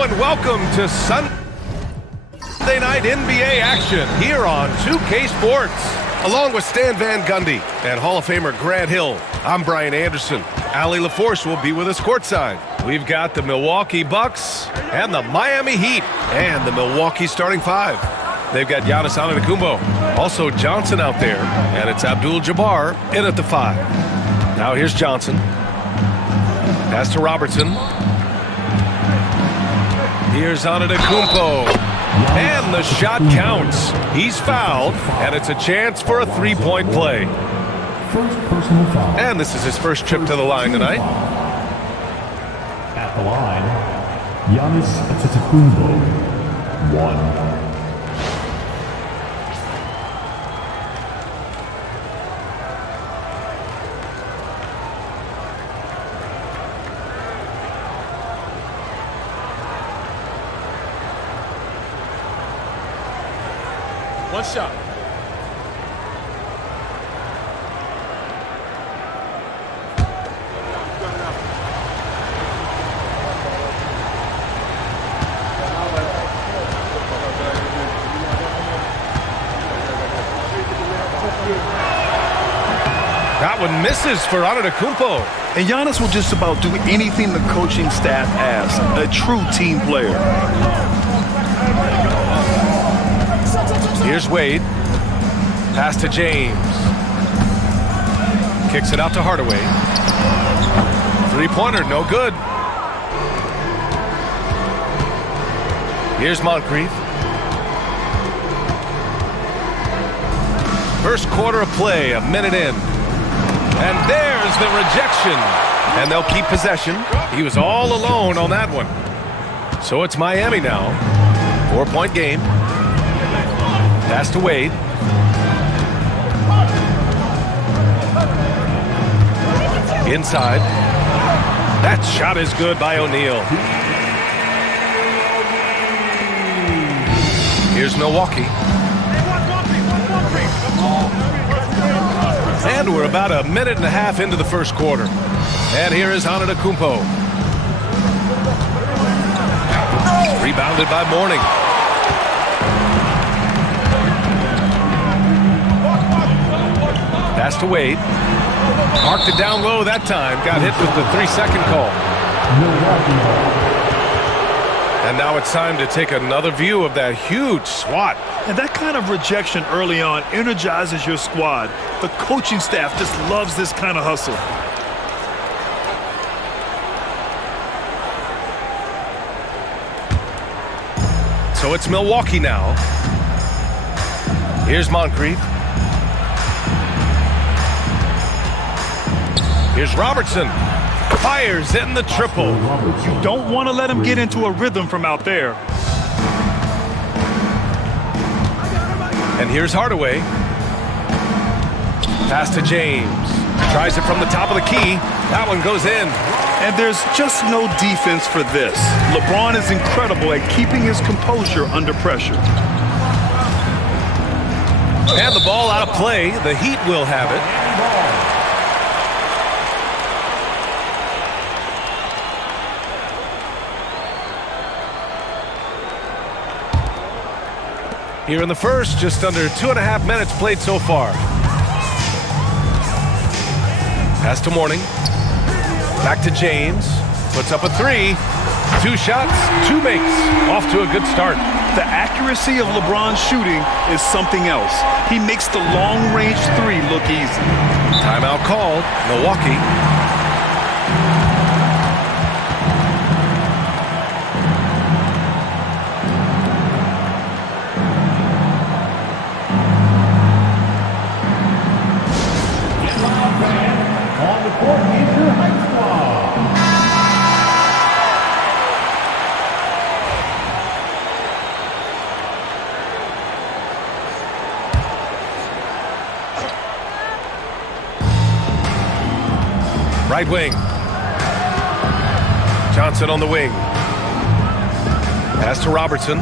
Hello and welcome to Sunday Night NBA action here on 2K Sports. Along with Stan Van Gundy and Hall of Famer Grant Hill, I'm Brian Anderson. Allie LaForce will be with us courtside. We've got the Milwaukee Bucks and the Miami Heat and the Milwaukee starting five. They've got Giannis Antetokounmpo, also Johnson out there, and it's Abdul-Jabbar in at the five. Now here's Johnson. Pass to Robertson. Here's Antetokounmpo. And the shot counts. He's fouled, and it's a chance for a three-point play. First personal foul. And this is his first trip to the line tonight. At the line, Giannis Antetokounmpo, 1. One shot. That one misses for Antetokounmpo. And Giannis will just about do anything the coaching staff asks. A true team player. Here's Wade. Pass to James. Kicks it out to Hardaway. Three-pointer, no good. Here's Moncrief. First quarter of play, a minute in. And there's the rejection. And they'll keep possession. He was all alone on that one. So it's Miami now. 4-point game. Pass to Wade. Inside. That shot is good by O'Neal. Here's Milwaukee. And we're about a minute and a half into the first quarter. And here is Antetokounmpo. Rebounded by Mourning. Pass to Wade. Marked it down low that time. Got hit with the 3-second call. And now it's time to take another view of that huge swat. And that kind of rejection early on energizes your squad. The coaching staff just loves this kind of hustle. So it's Milwaukee now. Here's Moncrief. Here's Robertson. Fires in the triple. You don't want to let him get into a rhythm from out there. And here's Hardaway. Pass to James. Tries it from the top of the key. That one goes in. And there's just no defense for this. LeBron is incredible at keeping his composure under pressure. And the ball out of play. The Heat will have it. Here in the first, just under 2.5 minutes played so far. Pass to Mourning. Back to James. Puts up a three. 2 shots, 2 makes. Off to a good start. The accuracy of LeBron's shooting is something else. He makes the long-range three look easy. Timeout called. Milwaukee. Right wing. Johnson on the wing. Pass to Robertson.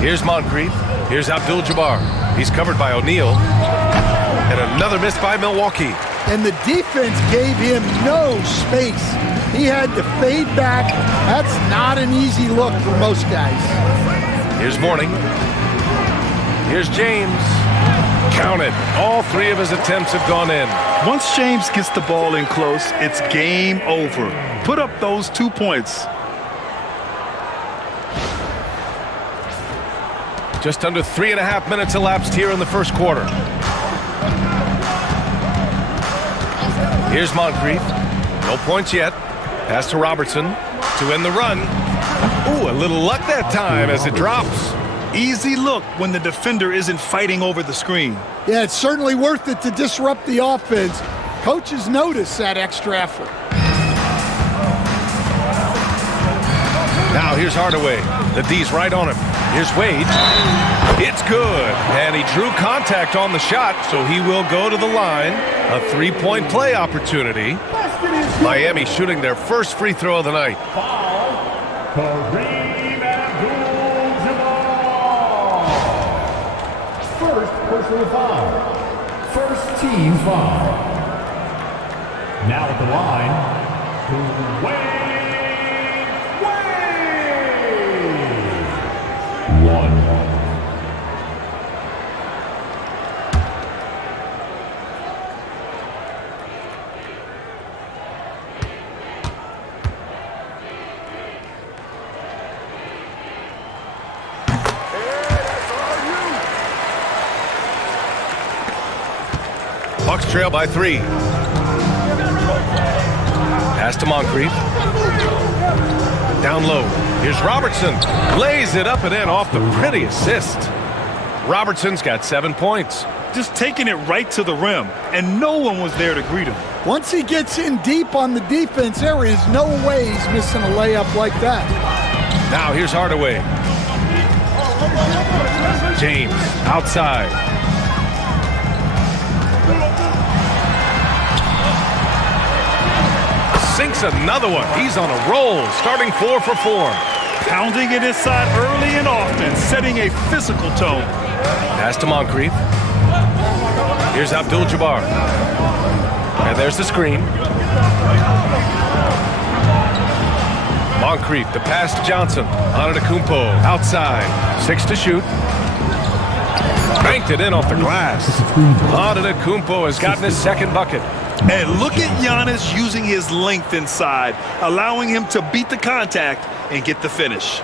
Here's Moncrief. Here's Abdul-Jabbar. He's covered by O'Neal. And another miss by Milwaukee. And the defense gave him no space. He had to fade back. That's not an easy look for most guys. Here's Mourning. Here's James. Counted. All three of his attempts have gone in. Once James gets the ball in close, it's game over. Put up those 2 points. Just under 3.5 minutes elapsed here in the first quarter. Here's Moncrief. No points yet. Pass to Robertson to end the run. Ooh, a little luck that time as it drops. Easy look when the defender isn't fighting over the screen. Yeah, it's certainly worth it to disrupt the offense. Coaches notice that extra effort. Now here's Hardaway. The D's right on him. Here's Wade. It's good. And he drew contact on the shot, so he will go to the line. A three-point play opportunity. Miami shooting their first free throw of the night. Kareem Abdul-Jabbar. First personal foul. First team foul. Now at the line, Wade. One. Bucks trail by 3. Pass to Moncrief. Down low. Here's Robertson. Lays it up and in off the pretty assist. Robertson's got 7 points. Just taking it right to the rim, and no one was there to greet him. Once he gets in deep on the defense, there is no way he's missing a layup like that. Now here's Hardaway. James outside. Sinks another one. He's on a roll, starting 4 for 4. Pounding it inside early and often, setting a physical tone. Pass to Moncrief. Here's Abdul-Jabbar. And there's the screen. Moncrief, the pass to Johnson. Antetokounmpo, outside. 6 to shoot. Banked it in off the glass. Antetokounmpo has gotten his second bucket. And look at Giannis using his length inside, allowing him to beat the contact and get the finish.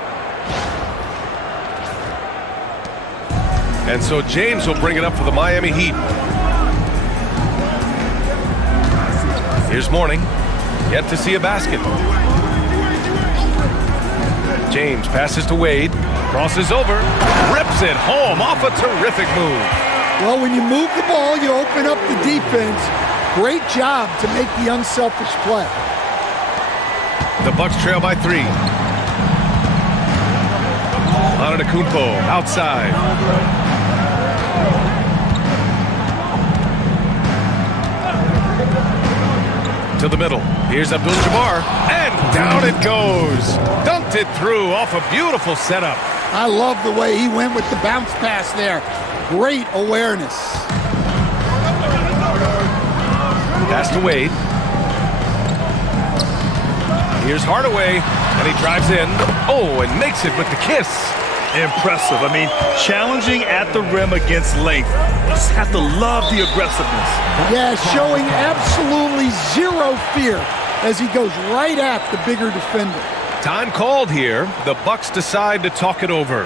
And so James will bring it up for the Miami Heat. Here's Mourning. Yet to see a basket. James passes to Wade. Crosses over. Rips it home off a terrific move. Well, when you move the ball, you open up the defense. Great job to make the unselfish play. The Bucks trail by 3. Antetokounmpo outside. To the middle. Here's Abdul-Jabbar. And down it goes. Dunked it through off a beautiful setup. I love the way he went with the bounce pass there. Great awareness. Pass to Wade. Here's Hardaway, and he drives in. Oh, and makes it with the kiss. Impressive. I mean, challenging at the rim against length. Just have to love the aggressiveness. Yeah, showing absolutely zero fear as he goes right at the bigger defender. Time called here. The Bucks decide to talk it over.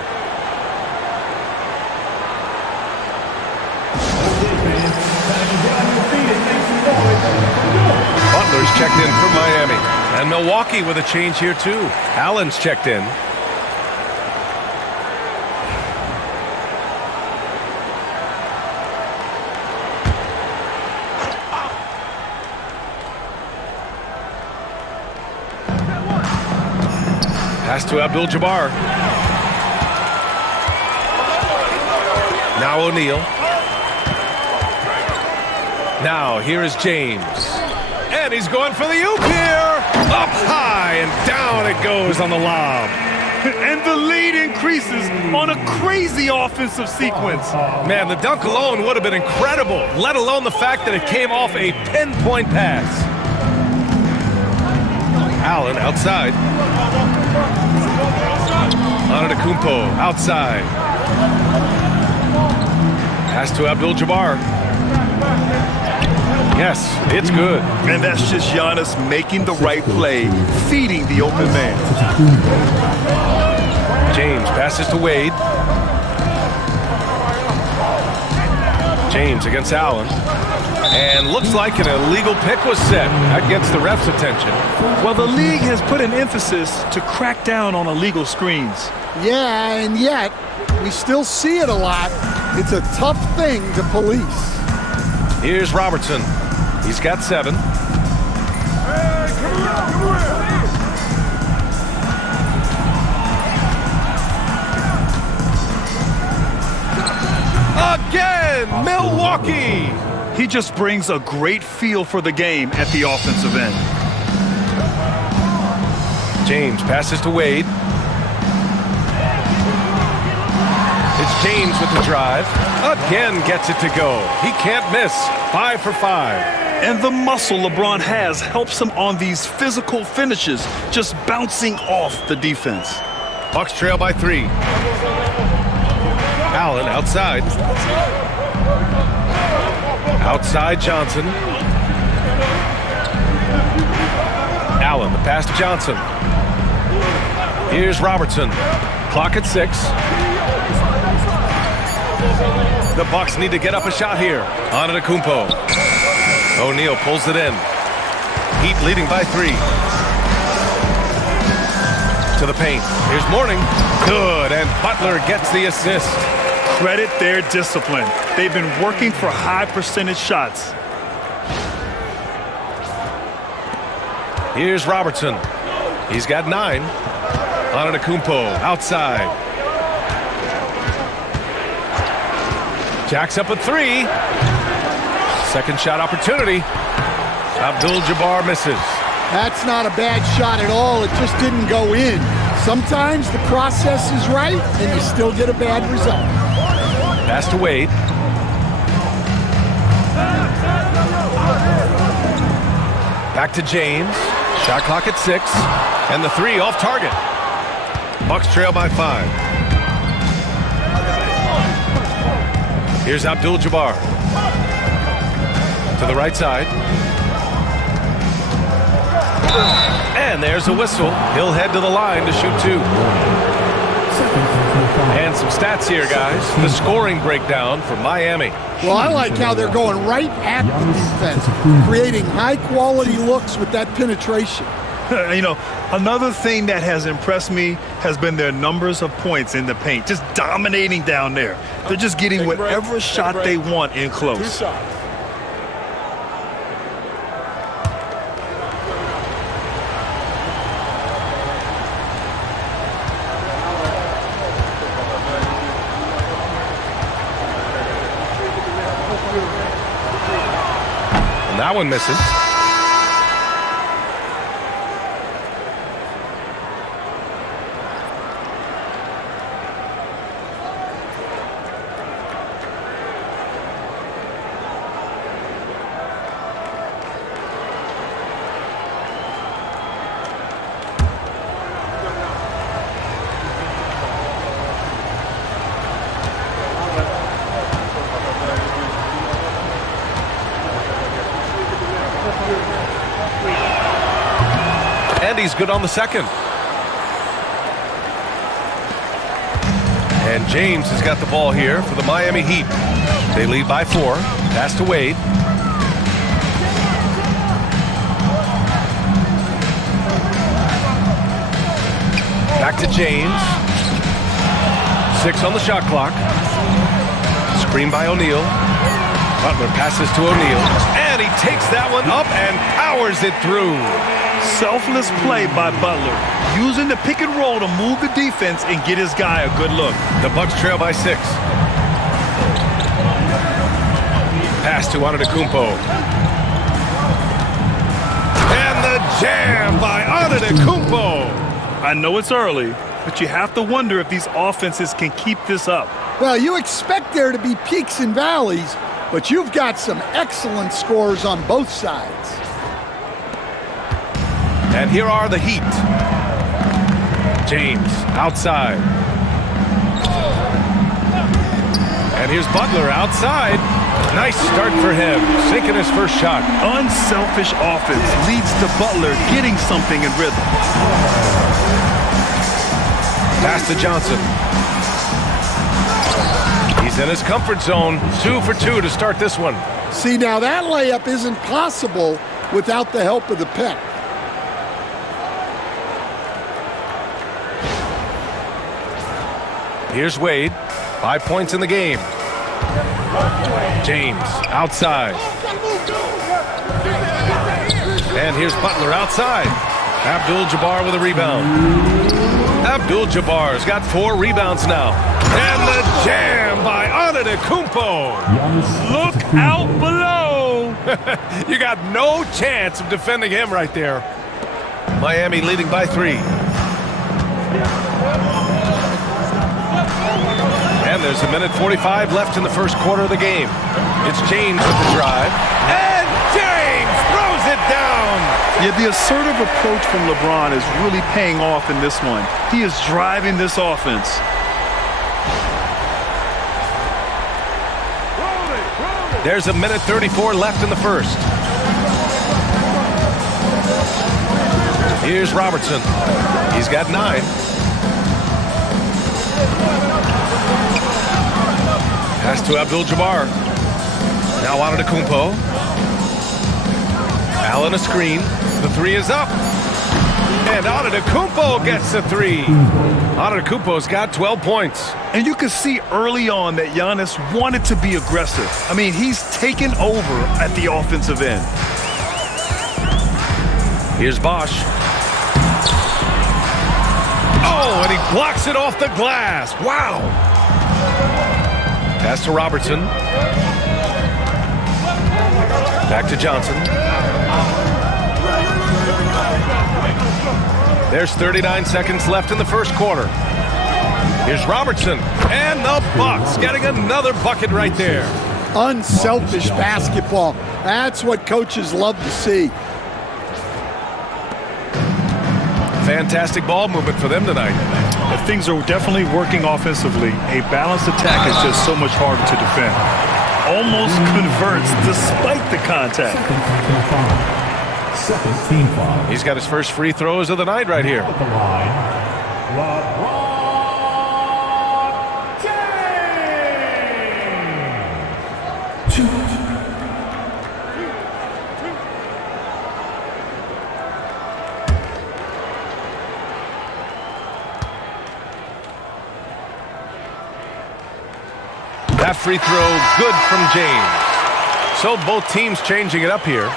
Butler's checked in for Miami. And Milwaukee with a change here, too. Allen's checked in. Pass to Abdul-Jabbar. Now O'Neal. Now here is James. And he's going for the oop here. Up high and down it goes on the lob. And the lead increases on a crazy offensive sequence. Man, the dunk alone would have been incredible, let alone the fact that it came off a pinpoint pass. Allen outside. Antetokounmpo outside. Pass to Abdul-Jabbar. Yes, it's good. And that's just Giannis making the right play, feeding the open man. James passes to Wade. James against Allen. And looks like an illegal pick was set. That gets the ref's attention. Well, the league has put an emphasis to crack down on illegal screens. Yeah, and yet we still see it a lot. It's a tough thing to police. Here's Robertson. He's got 7. Again, Milwaukee! He just brings a great feel for the game at the offensive end. James passes to Wade. It's James with the drive. Again gets it to go. He can't miss. 5 for 5. And the muscle LeBron has helps him on these physical finishes, just bouncing off the defense. Bucks trail by 3. Allen outside. Outside Johnson. Allen, the pass to Johnson. Here's Robertson. Clock at 6. The Bucks need to get up a shot here. Antetokounmpo. O'Neal pulls it in. Heat leading by 3. To the paint. Here's Mourning. Good, and Butler gets the assist. Credit their discipline. They've been working for high percentage shots. Here's Robertson. He's got 9. Antetokounmpo outside. Jacks up a 3. Second shot opportunity. Abdul-Jabbar misses. That's not a bad shot at all. It just didn't go in. Sometimes the process is right and you still get a bad result. Pass to Wade. Back to James. Shot clock at 6. And the 3 off target. Bucks trail by 5. Here's Abdul-Jabbar. To the right side. And there's a whistle. He'll head to the line to shoot 2. And some stats here, guys. The scoring breakdown for Miami. Well, I like how they're going right at the defense, creating high-quality looks with that penetration. You know, another thing that has impressed me has been their numbers of points in the paint, just dominating down there. They're just getting whatever shot they want in close. And that one misses. And he's good on the second. And James has got the ball here for the Miami Heat. They lead by 4. Pass to Wade. Back to James. 6 on the shot clock. Screen by O'Neal. Butler passes to O'Neal. And he takes that one up and powers it through. Selfless play by Butler, using the pick and roll to move the defense and get his guy a good look. The Bucks trail by 6. Pass to Antetokounmpo. And the jam by Antetokounmpo. I know it's early, but you have to wonder if these offenses can keep this up. Well, you expect there to be peaks and valleys, but you've got some excellent scores on both sides. And here are the Heat. James outside. And here's Butler outside. Nice start for him, sinking his first shot. Unselfish offense leads to Butler getting something in rhythm. Pass to Johnson. He's in his comfort zone. 2 for 2 to start this one. See, now that layup isn't possible without the help of the pick. Here's Wade. 5 points in the game. James outside. And here's Butler outside. Abdul-Jabbar with a rebound. Abdul-Jabbar's got 4 rebounds now. And the jam by Antetokounmpo. Look out below. You got no chance of defending him right there. Miami leading by 3. And there's a minute 45 left in the first quarter of the game. It's James with the drive. And James throws it down. Yeah, the assertive approach from LeBron is really paying off in this one. He is driving this offense. There's a minute 34 left in the first. Here's Robertson. He's got 9. Pass to Abdul-Jabbar. Now Antetokounmpo. Allen a screen. The 3 is up. And Antetokounmpo gets the 3. Antetokounmpo's got 12 points. And you can see early on that Giannis wanted to be aggressive. I mean, he's taken over at the offensive end. Here's Bosch. Oh, and he blocks it off the glass. Wow. Pass to Robertson. Back to Johnson. There's 39 seconds left in the first quarter. Here's Robertson. And the Bucks getting another bucket right there. Unselfish basketball. That's what coaches love to see. Fantastic ball movement for them tonight. Things are definitely working offensively. A balanced attack is just so much harder to defend. Almost converts despite the contact. Second team foul. He's got his first free throws of the night right here. At the line, LeBron James. That free throw good from James. So both teams changing it up here.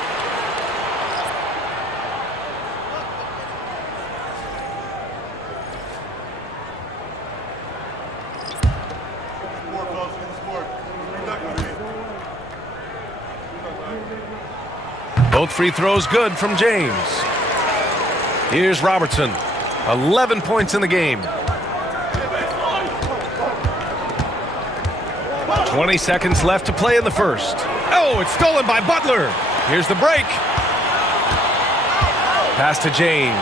Both free throws good from James. Here's Robertson. 11 points in the game. 20 seconds left to play in the first. Oh, it's stolen by Butler. Here's the break. Pass to James.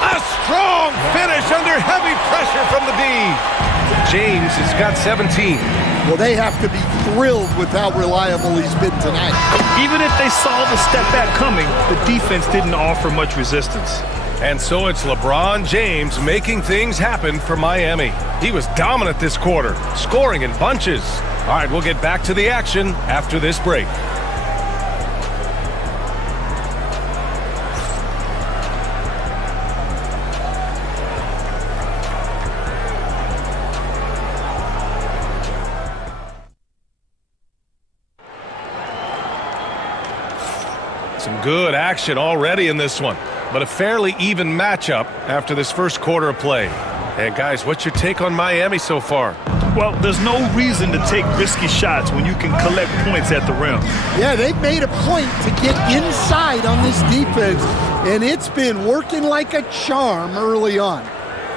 A strong finish under heavy pressure from the D. James has got 17. Well, they have to be thrilled with how reliable he's been tonight. Even if they saw the step back coming, the defense didn't offer much resistance. And so it's LeBron James making things happen for Miami. He was dominant this quarter, scoring in bunches. All right, we'll get back to the action after this break. Some good action already in this one, but a fairly even matchup after this first quarter of play. And guys, what's your take on Miami so far? Well, there's no reason to take risky shots when you can collect points at the rim. Yeah, they've made a point to get inside on this defense, and it's been working like a charm early on.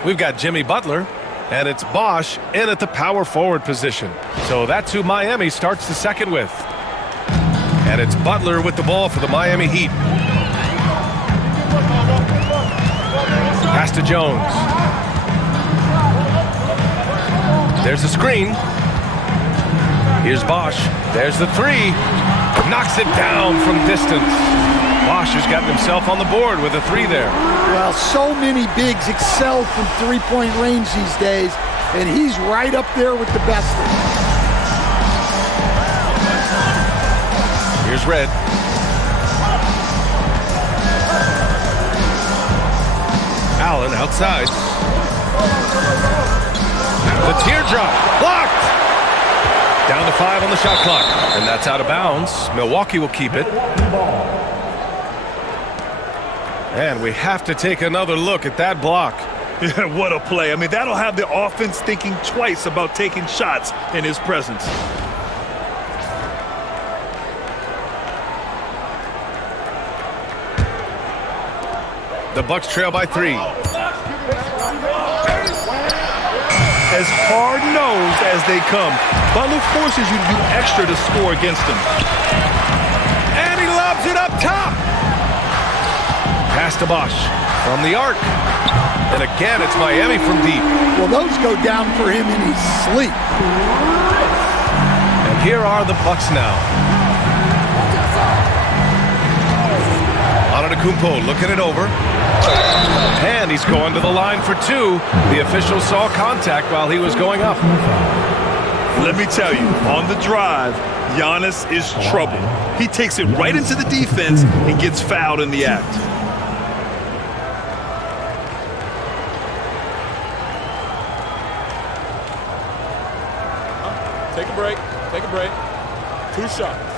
We've got Jimmy Butler, and it's Bosch in at the power forward position. So that's who Miami starts the second with. And it's Butler with the ball for the Miami Heat. Pass to Jones. There's the screen. Here's Bosch. There's the three. Knocks it down from distance. Bosch has gotten himself on the board with a three there. Well, so many bigs excel from three-point range these days, and he's right up there with the best of them. Here's Red. Allen outside. The teardrop blocked. Down to 5 on the shot clock. And that's out of bounds. Milwaukee will keep it. And we have to take another look at that block. Yeah, what a play. I mean, that'll have the offense thinking twice about taking shots in his presence. The Bucks trail by 3. As hard-nosed as they come, Butler forces you to do extra to score against him. And he lobs it up top. Pass to Bosch from the arc. And again, it's Miami from deep. Well, those go down for him in his sleep. And here are the Bucks now. Antetokounmpo looking it over. And he's going to the line for 2. The official saw contact while he was going up. Let me tell you, on the drive, Giannis is trouble. He takes it right into the defense and gets fouled in the act. Take a break. Take a break. 2 shots.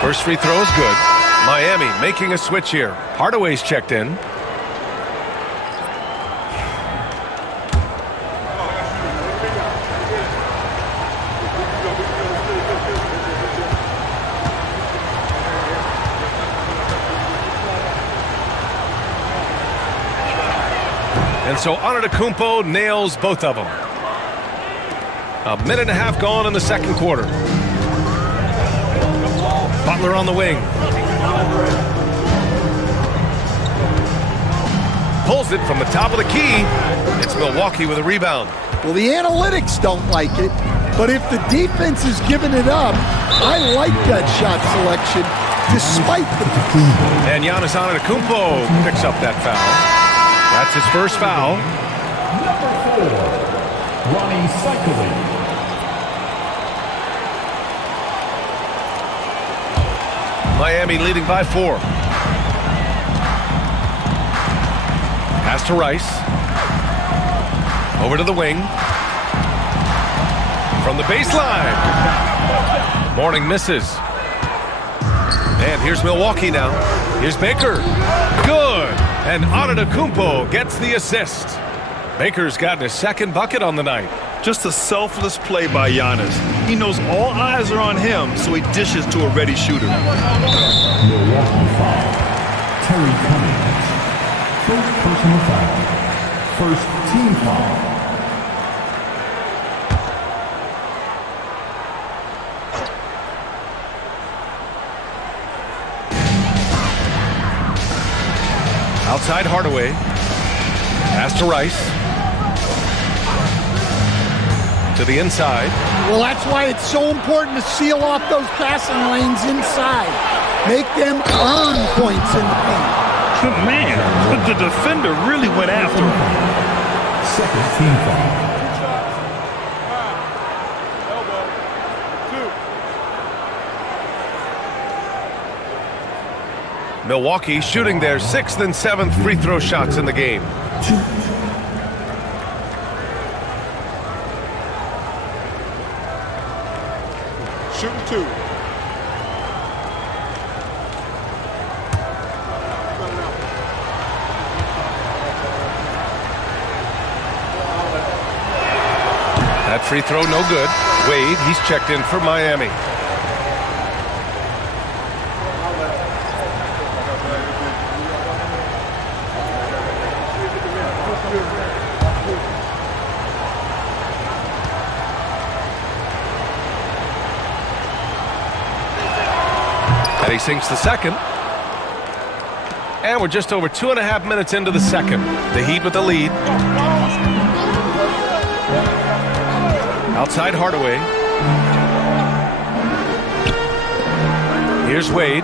First free throw is good. Miami making a switch here. Hardaway's checked in. And so Antetokounmpo nails both of them. 1.5 minutes gone in the second quarter. Butler on the wing. Pulls it from the top of the key. It's Milwaukee with a rebound. Well, the analytics don't like it, but if the defense is giving it up, I like that shot selection despite the... And Giannis Antetokounmpo picks up that foul. That's his first foul. Number 4, Ronnie Cycling. Miami leading by 4. Pass to Rice. Over to the wing. From the baseline. Mourning misses. And here's Milwaukee now. Here's Baker. Good. And Antetokounmpo gets the assist. Baker's gotten his second bucket on the night. Just a selfless play by Giannis. He knows all eyes are on him, so he dishes to a ready shooter. Milwaukee foul. Terry Cummings. First personal foul. First team foul. Outside Hardaway. Pass to Rice. To the inside. Well, that's why it's so important to seal off those passing lanes inside. Make them earn points in the paint. Man, the defender really went after him. Second team foul. Elbow. 2. Milwaukee shooting their 6th and 7th free throw shots in the game. 2. Shooting 2. That free throw no good. Wade, he's checked in for Miami. And he sinks the second. And we're just over 2.5 minutes into the second. The Heat with the lead. Outside Hardaway. Here's Wade.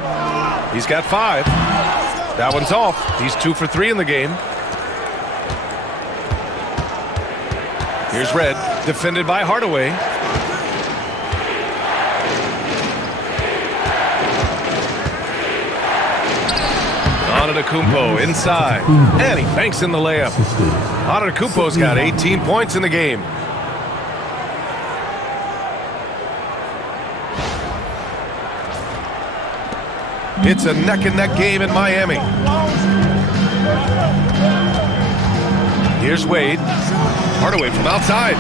He's got 5. That one's off. He's 2 for 3 in the game. Here's Red, defended by Hardaway. Antetokounmpo inside, and he banks in the layup. Antetokounmpo's got 18 points in the game. It's a neck-and-neck game in Miami. Here's Wade. Hardaway from outside.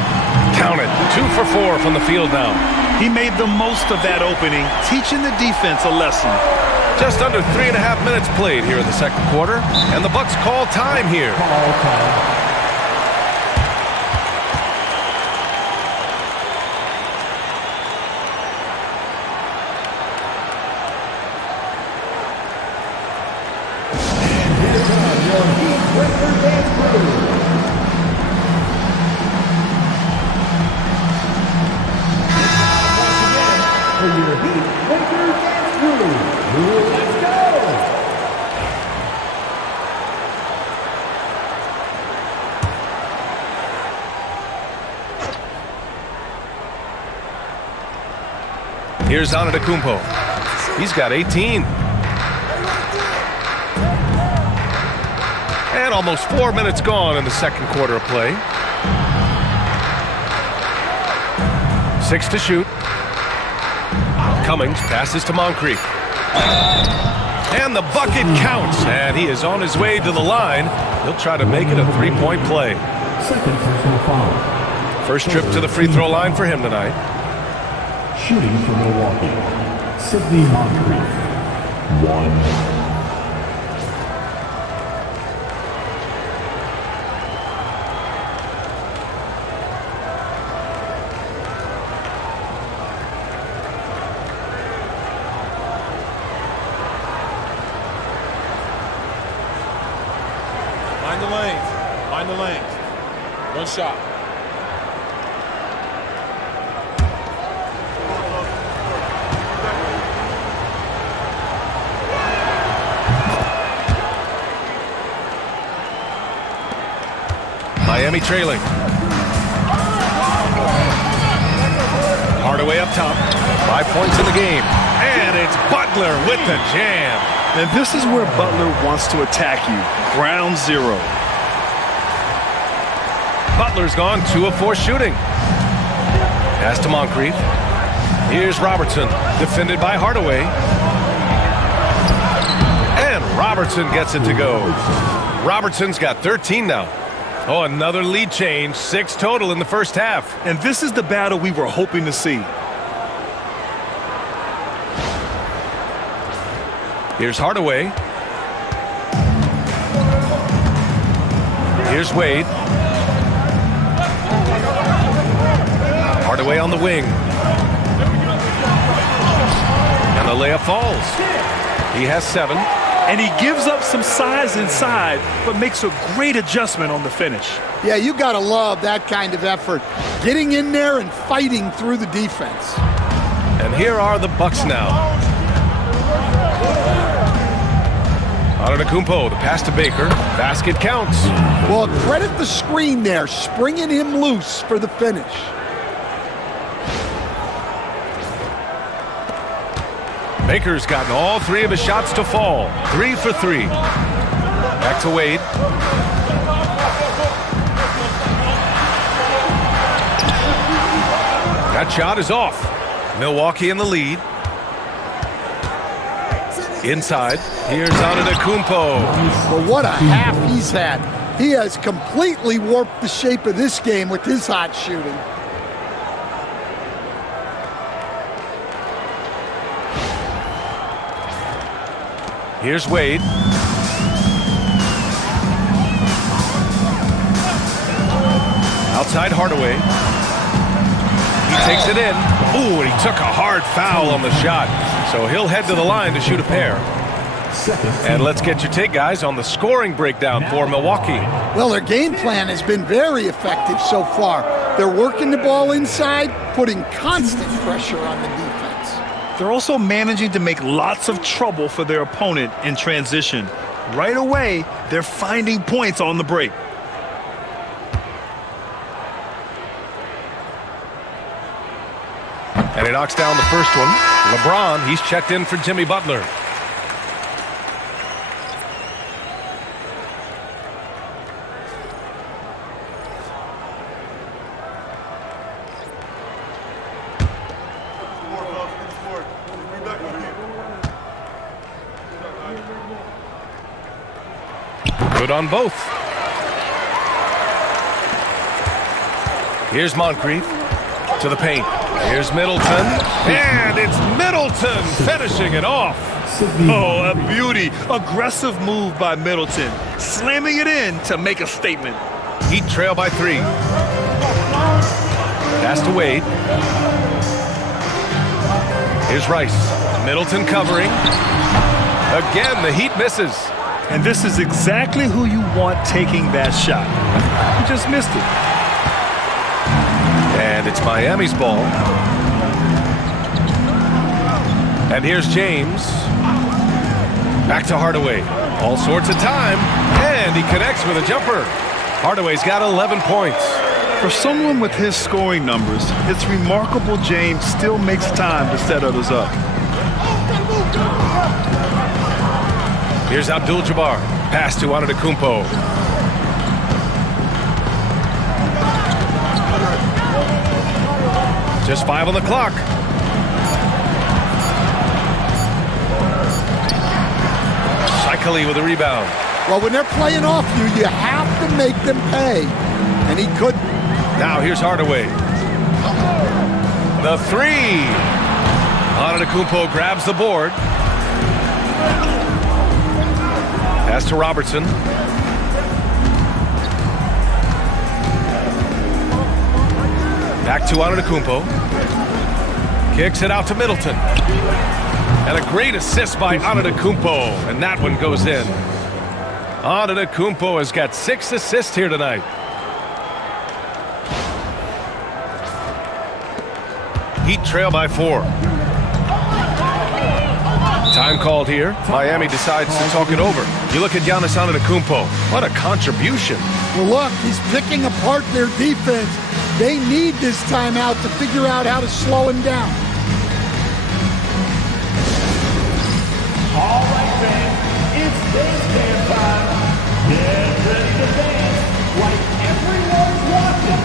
Count it. 2 for 4 from the field now. He made the most of that opening, teaching the defense a lesson. Just under 3.5 minutes played here in the second quarter, and the Bucks call time here. Here's Antetokounmpo. He's got 18. And almost 4 minutes gone in the second quarter of play. 6 to shoot. Cummings passes to Moncrief. And the bucket counts. And he is on his way to the line. He'll try to make it a 3-point play. Second personal foul. First trip to the free throw line for him tonight. Shooting for Milwaukee, Sidney Moncrief. 1. Find the lanes. Find the lanes. One shot. Miami trailing. Hardaway up top. 5 points in the game. And it's Butler with the jam. And this is where Butler wants to attack you. Ground zero. Butler's gone 2 of 4 shooting. Pass to Moncrief. Here's Robertson, defended by Hardaway. And Robertson gets it to go. Robertson's got 13 now. Oh, another lead change. 6 total in the first half. And this is the battle we were hoping to see. Here's Hardaway. Here's Wade. Hardaway on the wing. And the layup falls. He has 7. And he gives up some size inside, but makes a great adjustment on the finish. Yeah, you got to love that kind of effort. Getting in there and fighting through the defense. And here are the Bucks now. Antetokounmpo, the pass to Baker. Basket counts. Well, credit the screen there, springing him loose for the finish. Baker's gotten all 3 of his shots to fall. 3 for 3. Back to Wade. That shot is off. Milwaukee in the lead. Inside. Here's Antetokounmpo. Well, what a half he's had. He has completely warped the shape of this game with his hot shooting. Here's Wade. Outside Hardaway. He takes it in. Ooh, and he took a hard foul on the shot. So he'll head to the line to shoot a pair. And let's get your take, guys, on the scoring breakdown for Milwaukee. Well, their game plan has been very effective so far. They're working the ball inside, putting constant pressure on the defense. They're also managing to make lots of trouble for their opponent in transition. Right away, they're finding points on the break. And he knocks down the first one. LeBron, he's checked in for Jimmy Butler. Good on both. Here's Moncrief to the paint. Here's Middleton. And it's Middleton finishing it off. Oh, a beauty. Aggressive move by Middleton. Slamming it in to make a statement. Heat trail by 3. Pass to Wade. Here's Rice. Middleton covering. Again, the Heat misses. And this is exactly who you want taking that shot. He just missed it. And it's Miami's ball. And here's James. Back to Hardaway. All sorts of time. And he connects with a jumper. Hardaway's got 11 points. For someone with his scoring numbers, it's remarkable James still makes time to set others up. Here's Abdul-Jabbar. Pass to Antetokounmpo. Just 5 on the clock. Shikely with a rebound. Well, when they're playing off you, you have to make them pay. And he couldn't. Now here's Hardaway. The 3. Antetokounmpo grabs the board. Pass to Robertson. Back to Antetokounmpo. Kicks it out to Middleton. And a great assist by Antetokounmpo. And that one goes in. Antetokounmpo has got 6 assists here tonight. Heat trail by 4. Time called here. Miami decides to talk it over. You look at Giannis Antetokounmpo. What a contribution. Well, look, he's picking apart their defense. They need this timeout to figure out how to slow him down. All right, fans, it's dance time. Get ready to dance like everyone's watching.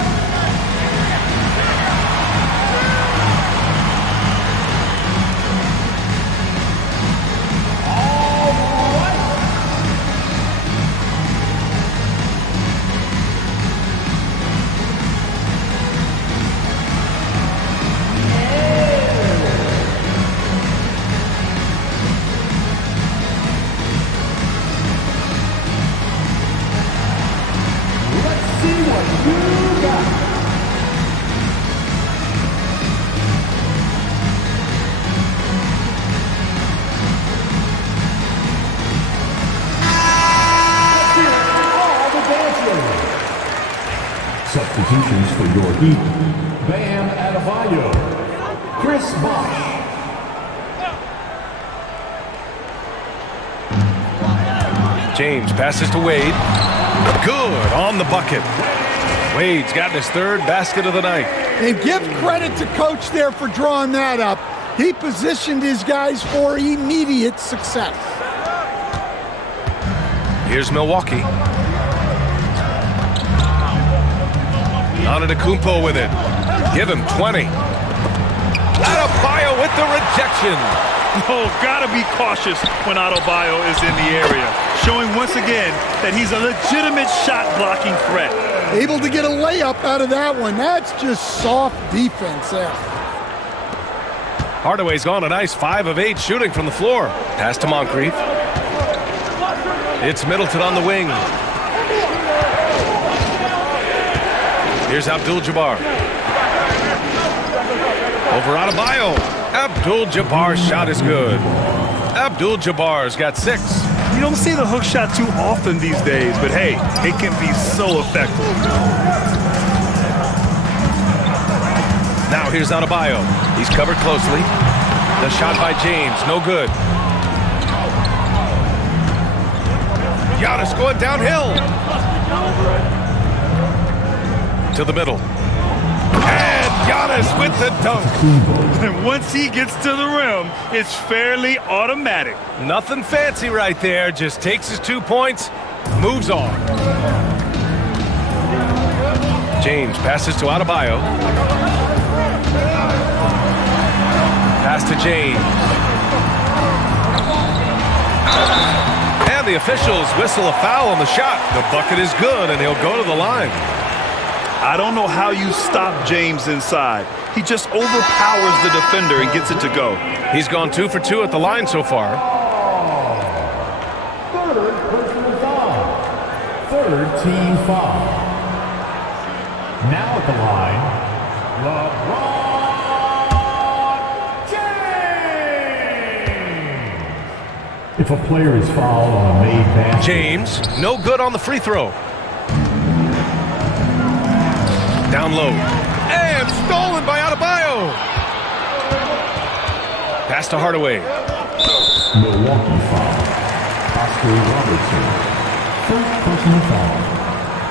Substitutions for your Heat: Bam Adebayo, Chris Bosh. James passes to Wade. Good on the bucket. Wade's gotten his 3rd basket of the night. And give credit to Coach there for drawing that up. He positioned his guys for immediate success. Here's Milwaukee. Antetokounmpo with it. Give him 20. Adebayo with the rejection. Oh, gotta be cautious when Adebayo is in the area. Showing once again that he's a legitimate shot-blocking threat. Able to get a layup out of that one. That's just soft defense there. Hardaway's gone a nice 5 of 8 shooting from the floor. Pass to Moncrief. It's Middleton on the wing. Here's Abdul-Jabbar. Over Adebayo. Abdul-Jabbar's shot is good. Abdul-Jabbar's got 6. You don't see the hook shot too often these days, but hey, it can be so effective. Now here's Adebayo. He's covered closely. The shot by James, no good. Giannis going downhill. To the middle. And Giannis with the dunk. And once he gets to the rim, it's fairly automatic. Nothing fancy right there. Just takes his 2 points, moves on. James passes to Adebayo. Pass to James. And the officials whistle a foul on the shot. The bucket is good, and he'll go to the line. I don't know how you stop James inside. He just overpowers the defender and gets it to go. He's gone 2 for 2 at the line so far. Third personal foul. Third team foul. Now at the line, LeBron James. If a player is fouled on a made basket. James, no good on the free throw. Down low. And stolen by Adebayo. Pass to Hardaway. Milwaukee foul. Oscar Robertson. First personal foul.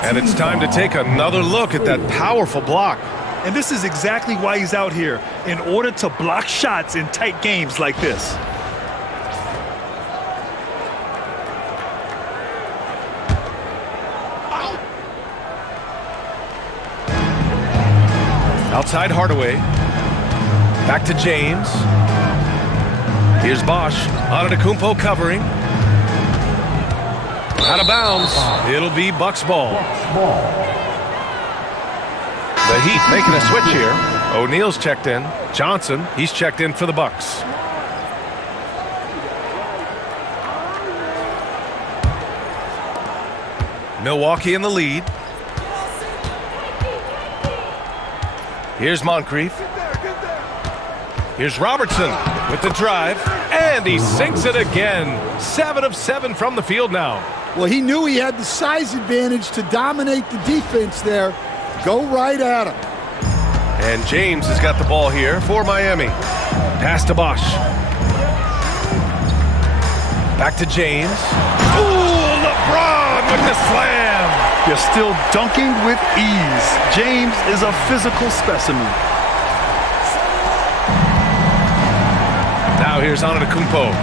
And it's time to take another look at that powerful block. And this is exactly why he's out here, in order to block shots in tight games like this. Outside Hardaway. Back to James. Here's Bosch. Antetokounmpo covering. Out of bounds. It'll be Bucks ball. The Heat making a switch here. O'Neal's checked in. Johnson, he's checked in for the Bucks. Milwaukee in the lead. Here's Moncrief. Here's Robertson with the drive, and he sinks it again. 7 of 7 from the field now. Well, he knew he had the size advantage to dominate the defense there. Go right at him. And James has got the ball here for Miami. Pass to Bosch. Back to James. Ooh, LeBron with the slam. You're still dunking with ease. James is a physical specimen. Now here's Antetokounmpo.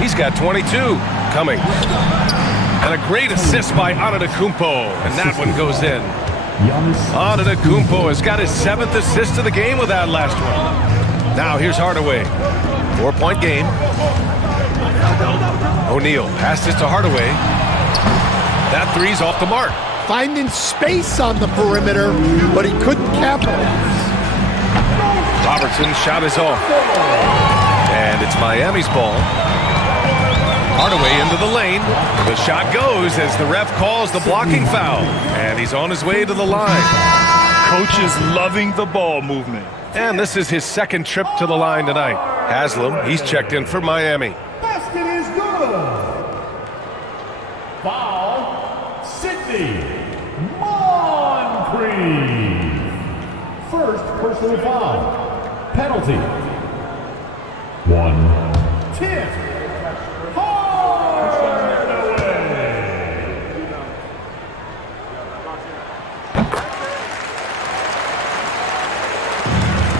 He's got 22 coming. And a great assist by Antetokounmpo. And that one goes in. Antetokounmpo has got his 7th assist of the game with that last one. Now here's Hardaway. 4-point game. O'Neal passes to Hardaway. That three's off the mark. Finding space on the perimeter, but he couldn't capitalize. Robertson's shot is off. And it's Miami's ball. Hardaway into the lane. The shot goes as the ref calls the blocking foul. And he's on his way to the line. Coach is loving the ball movement. And this is his 2nd trip to the line tonight. Haslam, he's checked in for Miami. Basket is good. Foul, Sidney Moncrief. First personal foul. Penalty. 1 tip. Hardaway.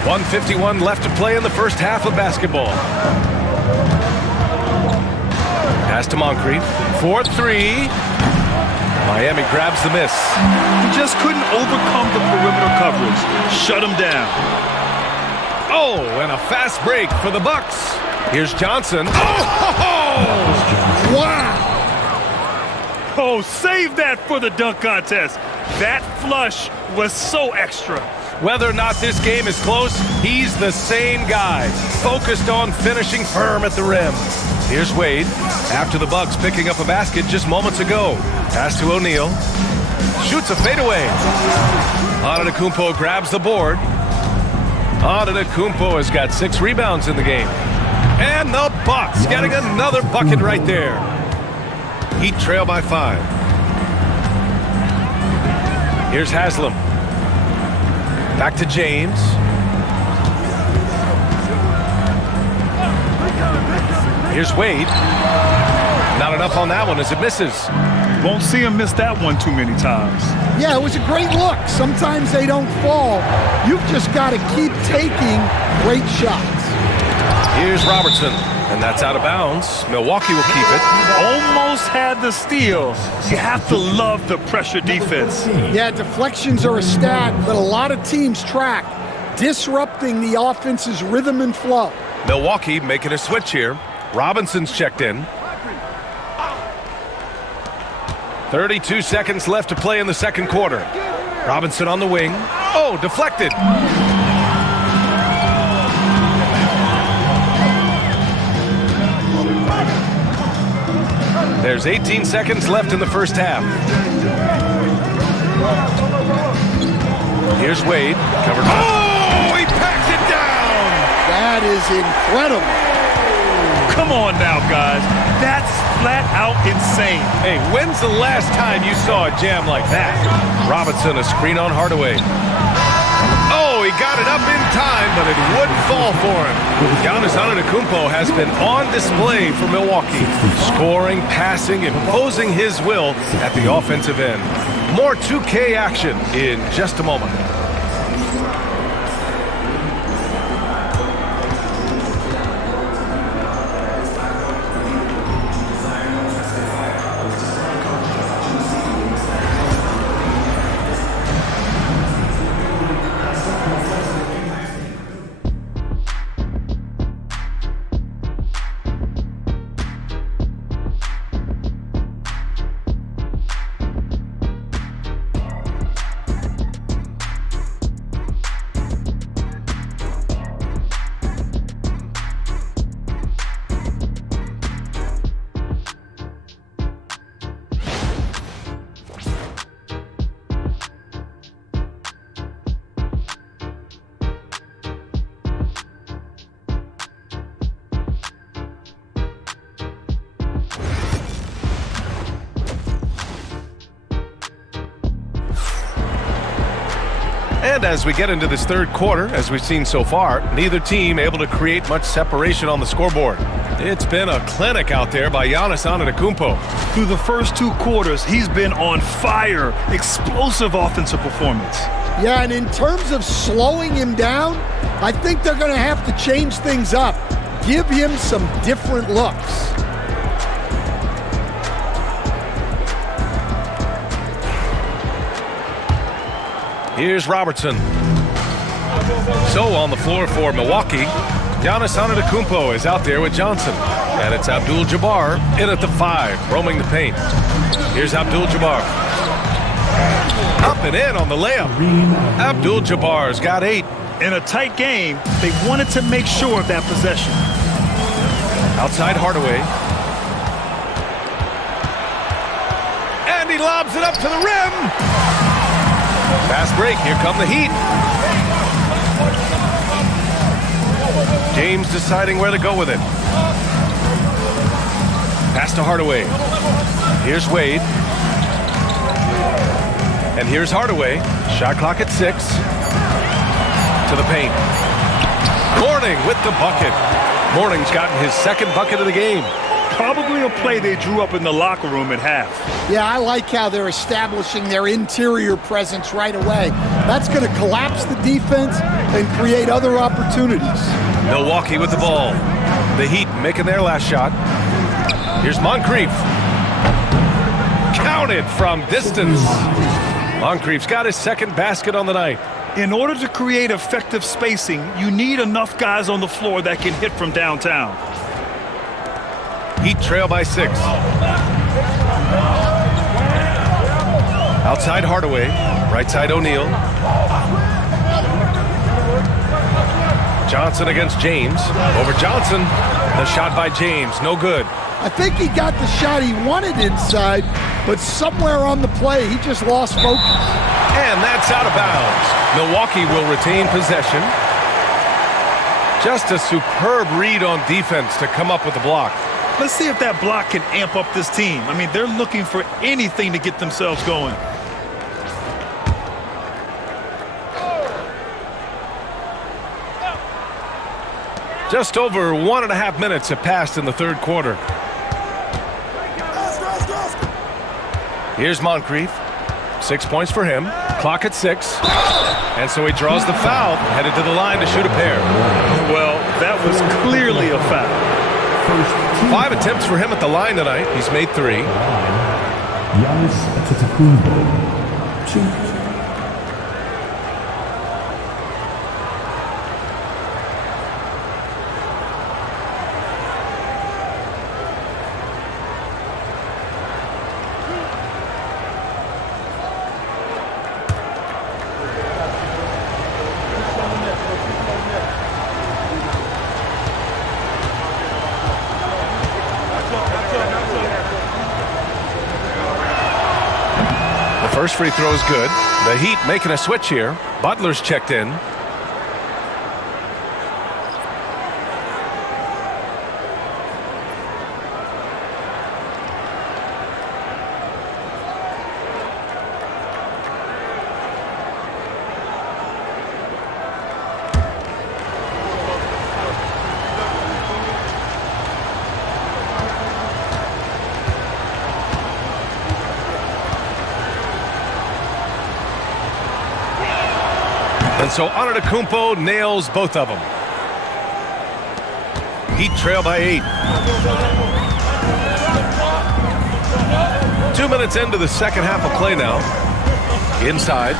1:51 left to play in the first half of basketball. Pass to Moncrief. 4-3. Miami grabs the miss. He just couldn't overcome the perimeter coverage. Shut him down. Oh, and a fast break for the Bucks. Here's Johnson. Oh! Wow! Oh, save that for the dunk contest. That flush was so extra. Whether or not this game is close, he's the same guy, focused on finishing firm at the rim. Here's Wade, after the Bucks picking up a basket just moments ago. Pass to O'Neal. Shoots a fadeaway. Antetokounmpo grabs the board. Antetokounmpo has got 6 rebounds in the game. And the Bucks getting another bucket right there. Heat trail by 5. Here's Haslam. Back to James. Here's Wade. Not enough on that one as it misses. Won't see him miss that one too many times. Yeah, it was a great look. Sometimes they don't fall. You've just got to keep taking great shots. Here's Robertson, and that's out of bounds. Milwaukee will keep it. Almost had the steal. You have to love the pressure defense. Yeah, deflections are a stat that a lot of teams track, disrupting the offense's rhythm and flow. Milwaukee making a switch here. Robinson's checked in. 32 seconds left to play in the second quarter. Robinson on the wing. Oh, deflected. There's 18 seconds left in the first half. Here's Wade. Covered. Oh, he packs it down. That is incredible. Come on now, guys. That's flat out insane. Hey, when's the last time you saw a jam like that? Robinson, a screen on Hardaway. Oh, he got it up in time, but it wouldn't fall for him. Giannis Antetokounmpo has been on display for Milwaukee, scoring, passing, imposing his will at the offensive end. More 2K action in just a moment. And as we get into this third quarter, as we've seen so far, neither team able to create much separation on the scoreboard. It's been a clinic out there by Giannis Antetokounmpo. Through the first 2 quarters, he's been on fire. Explosive offensive performance. Yeah, and in terms of slowing him down, I think they're going to have to change things up. Give him some different looks. Here's Robertson. So on the floor for Milwaukee, Giannis Antetokounmpo is out there with Johnson. And it's Abdul-Jabbar in at the 5, roaming the paint. Here's Abdul-Jabbar. Up and in on the layup. Abdul-Jabbar's got 8. In a tight game, they wanted to make sure of that possession. Outside Hardaway. And he lobs it up to the rim. Fast break, here come the Heat. James deciding where to go with it. Pass to Hardaway. Here's Wade. And here's Hardaway. Shot clock at 6. To the paint. Mourning with the bucket. Mourning's gotten his second bucket of the game. Probably a play they drew up in the locker room at half. Yeah, I like how they're establishing their interior presence right away. That's going to collapse the defense and create other opportunities. Milwaukee with the ball. The Heat making their last shot. Here's Moncrief. Counted from distance. Moncrief's got his second basket on the night. In order to create effective spacing, you need enough guys on the floor that can hit from downtown. Heat trail by 6. Outside Hardaway. Right side O'Neal. Johnson against James. Over Johnson. The shot by James. No good. I think he got the shot he wanted inside, but somewhere on the play, he just lost focus. And that's out of bounds. Milwaukee will retain possession. Just a superb read on defense to come up with the block. Let's see if that block can amp up this team. I mean, they're looking for anything to get themselves going. Just over 1.5 minutes have passed in the third quarter. Here's Moncrief. 6 points for him. Clock at 6. And so he draws the foul, headed to the line to shoot a pair. Well, that was clearly a foul. 5 attempts for him at the line tonight. He's made 3. Giannis Antetokounmpo, 2. First free throw is good. The Heat making a switch here. Butler's checked in. And so Antetokounmpo nails both of them. Heat trail by 8. 2 minutes into the second half of play now. Inside.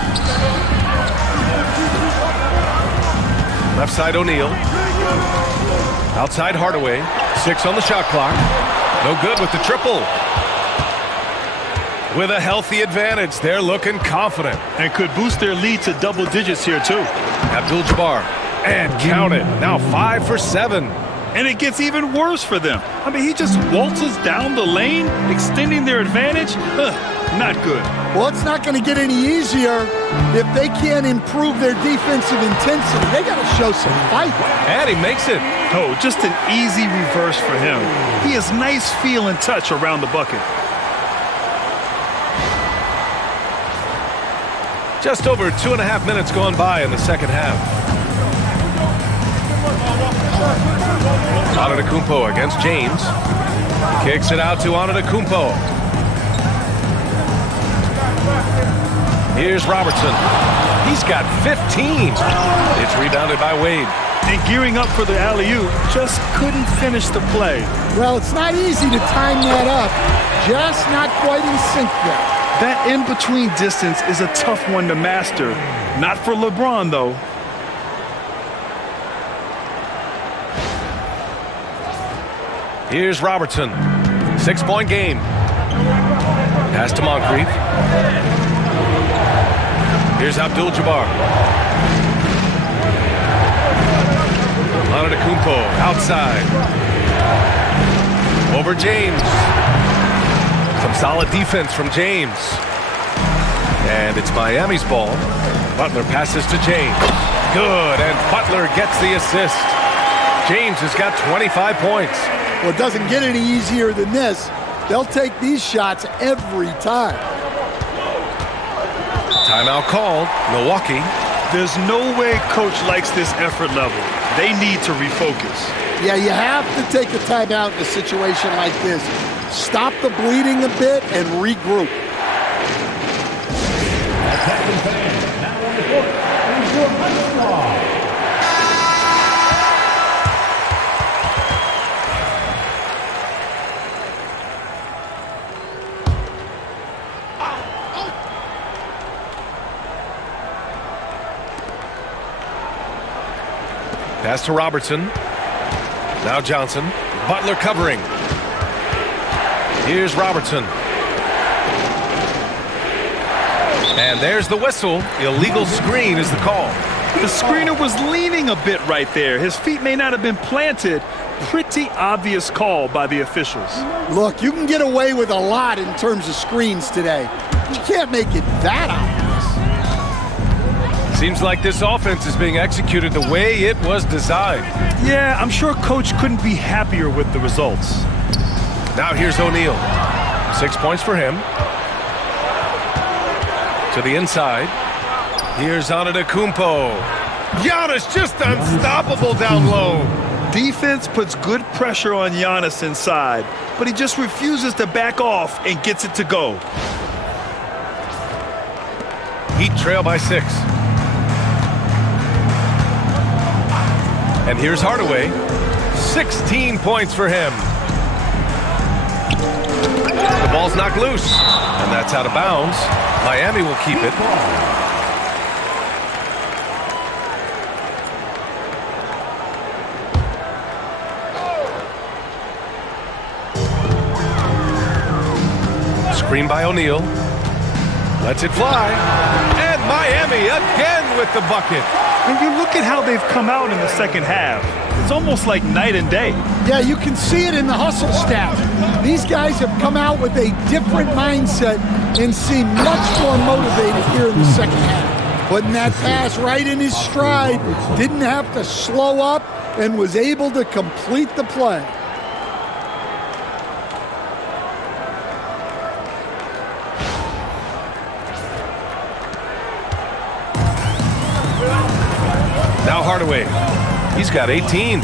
Left side O'Neal. Outside Hardaway. 6 on the shot clock. No good with the triple. With a healthy advantage, they're looking confident. And could boost their lead to double digits here, too. Abdul-Jabbar. And count it. Now 5 for 7. And it gets even worse for them. I mean, he just waltzes down the lane, extending their advantage. Not good. Well, it's not going to get any easier if they can't improve their defensive intensity. They got to show some fight. And he makes it. Oh, just an easy reverse for him. He has nice feel and touch around the bucket. Just over 2.5 minutes gone by in the second half. Antetokounmpo against James. Kicks it out to Antetokounmpo. Here's Robertson. He's got 15. It's rebounded by Wade. And gearing up for the alley-oop, just couldn't finish the play. Well, it's not easy to time that up. Just not quite in sync there. That in-between distance is a tough one to master. Not for LeBron, though. Here's Robertson. 6-point game. Pass to Moncrief. Here's Abdul-Jabbar. Antetokounmpo outside. Over James. Some solid defense from James. And it's Miami's ball. Butler passes to James. Good, and Butler gets the assist. James has got 25 points. Well, it doesn't get any easier than this. They'll take these shots every time. Timeout called, Milwaukee. There's no way coach likes this effort level. They need to refocus. Yeah, you have to take a timeout in a situation like this. Stop the bleeding a bit and regroup. Attacking fan, now on the court, is your underdog. Pass to Robertson. Now Johnson. Butler covering. Here's Robertson. And there's the whistle. Illegal screen is the call. The screener was leaning a bit right there. His feet may not have been planted. Pretty obvious call by the officials. Look, you can get away with a lot in terms of screens today. You can't make it that obvious. Seems like this offense is being executed the way it was designed. Yeah, I'm sure Coach couldn't be happier with the results. Now here's O'Neal. 6 points for him. To the inside. Here's Antetokounmpo. Giannis just unstoppable down low. Defense puts good pressure on Giannis inside, but he just refuses to back off and gets it to go. Heat trail by 6. And here's Hardaway. 16 points for him. The ball's knocked loose, and that's out of bounds. Miami will keep it. Screen by O'Neal. Lets it fly. And Miami again with the bucket. When you look at how they've come out in the second half, it's almost like night and day. Yeah, you can see it in the hustle staff. These guys have come out with a different mindset and seem much more motivated here in the second half. Putting that pass right in his stride, didn't have to slow up, and was able to complete the play. Now Hardaway. He's got 18.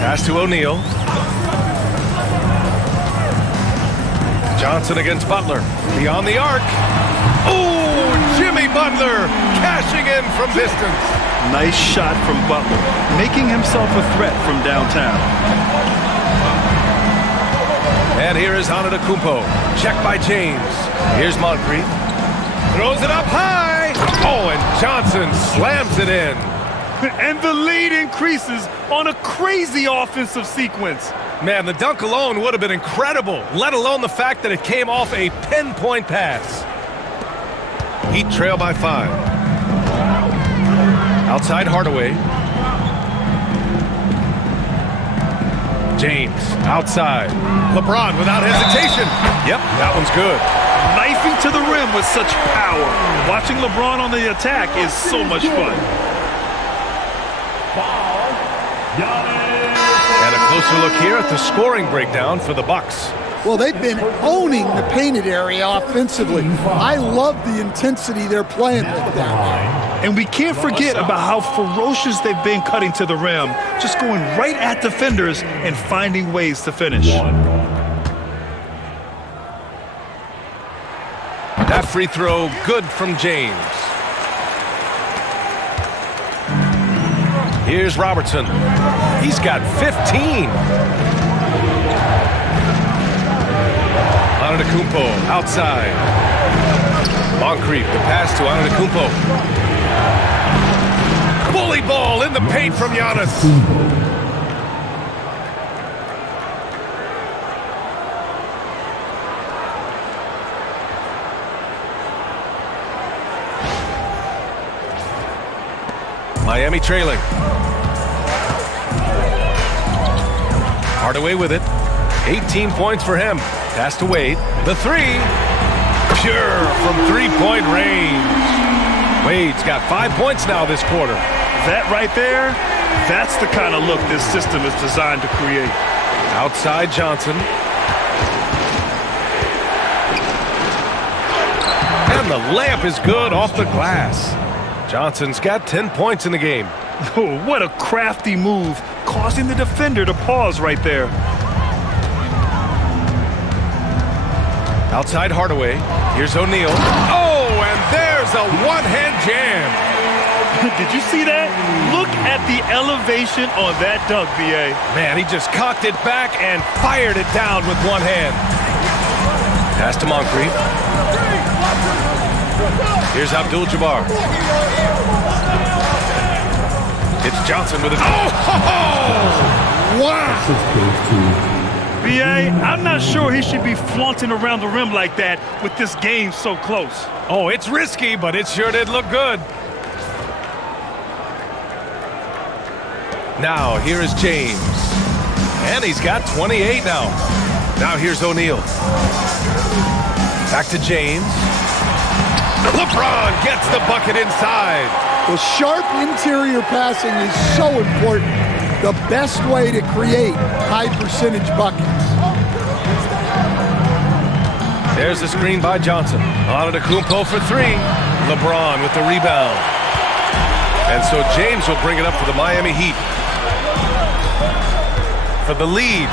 Pass to O'Neal. Johnson against Butler. Beyond the arc. Oh, Jimmy Butler cashing in from distance. Nice shot from Butler, making himself a threat from downtown. And here is Antetokounmpo. Checked by James. Here's Moncrief. Throws it up high. Oh, and Johnson slams it in. And the lead increases on a crazy offensive sequence. Man, the dunk alone would have been incredible, let alone the fact that it came off a pinpoint pass. Heat trail by 5. Outside Hardaway. James outside. LeBron without hesitation. Yep, that one's good. Knifing to the rim with such power. Watching LeBron on the attack is so much fun. And a closer look here at the scoring breakdown for the Bucks. Well, they've been owning the painted area offensively. I love the intensity they're playing with down there. And we can't forget about how ferocious they've been cutting to the rim, just going right at defenders and finding ways to finish. That free throw good from James. Here's Robertson. He's got 15. Antetokounmpo outside. Moncrief, the pass to Antetokounmpo. Bully ball in the paint from Giannis. Miami trailing. Hardaway with it. 18 points for him. Pass to Wade. The three. Pure from three-point range. Wade's got 5 points now this quarter. That right there, that's the kind of look this system is designed to create. Outside Johnson. And the layup is good off the glass. Johnson's got 10 points in the game. Oh, what a crafty move, causing the defender to pause right there. Outside Hardaway. Here's O'Neal. Oh, and there's a one-hand jam. Did you see that? Look at the elevation on that dunk, B.A. Man, he just cocked it back and fired it down with one hand. Pass to Moncrief. Here's Abdul-Jabbar. It's Johnson with it. Oh! Wow! B.A., I'm not sure he should be flaunting around the rim like that with this game so close. Oh, it's risky, but it sure did look good. Now, here is James. And he's got 28 now. Now here's O'Neal. Back to James. LeBron gets the bucket inside. The sharp interior passing is so important. The best way to create high-percentage buckets. There's the screen by Johnson. Antetokounmpo for three. LeBron with the rebound. And so James will bring it up for the Miami Heat. For the lead.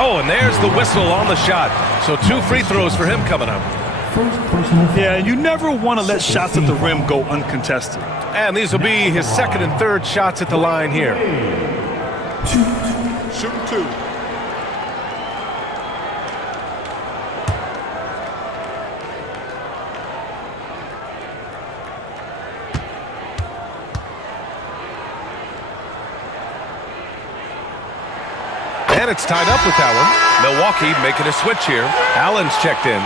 Oh, and there's the whistle on the shot. So 2 free throws for him coming up. Yeah, you never want to let shots at the rim go uncontested. And these will be his second and third shots at the line here. Shooting 2. And it's tied up with that one. Milwaukee making a switch here. Allen's checked in.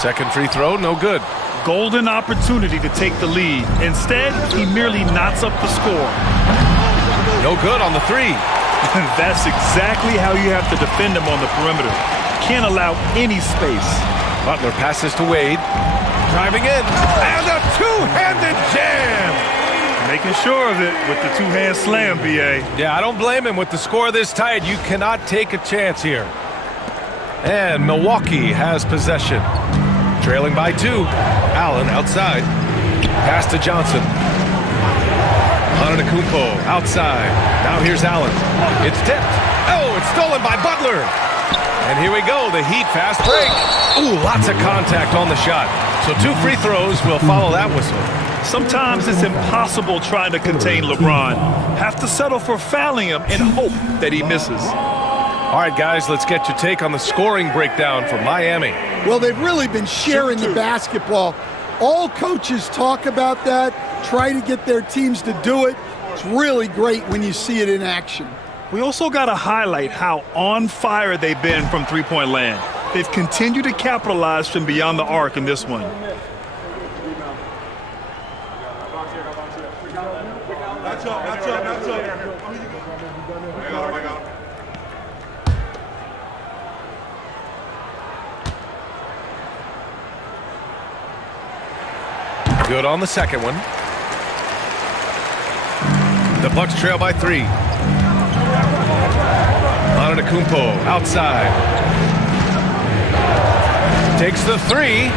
Second free throw, no good. Golden opportunity to take the lead. Instead, he merely knots up the score. No good on the 3. That's exactly how you have to defend him on the perimeter. Can't allow any space. Butler passes to Wade. Driving in. And a two-handed jam. Making sure of it with the two-hand slam, B.A. Yeah, I don't blame him. With the score this tight, you cannot take a chance here. And Milwaukee has possession. Trailing by 2. Allen outside. Pass to Johnson. Antetokounmpo outside. Now here's Allen. It's tipped. Oh, it's stolen by Butler. And here we go, the Heat fast break. Ooh, lots of contact on the shot. So 2 free throws will follow that whistle. Sometimes it's impossible trying to contain LeBron. Have to settle for fouling him and hope that he misses. All right, guys, let's get your take on the scoring breakdown for Miami. Well, they've really been sharing the basketball. All coaches talk about that, try to get their teams to do it. It's really great when you see it in action. We also got to highlight how on fire they've been from three-point land. They've continued to capitalize from beyond the arc in this one. That's up. Good on the second one. The Bucks trail by 3. Antetokounmpo outside. Takes the 3.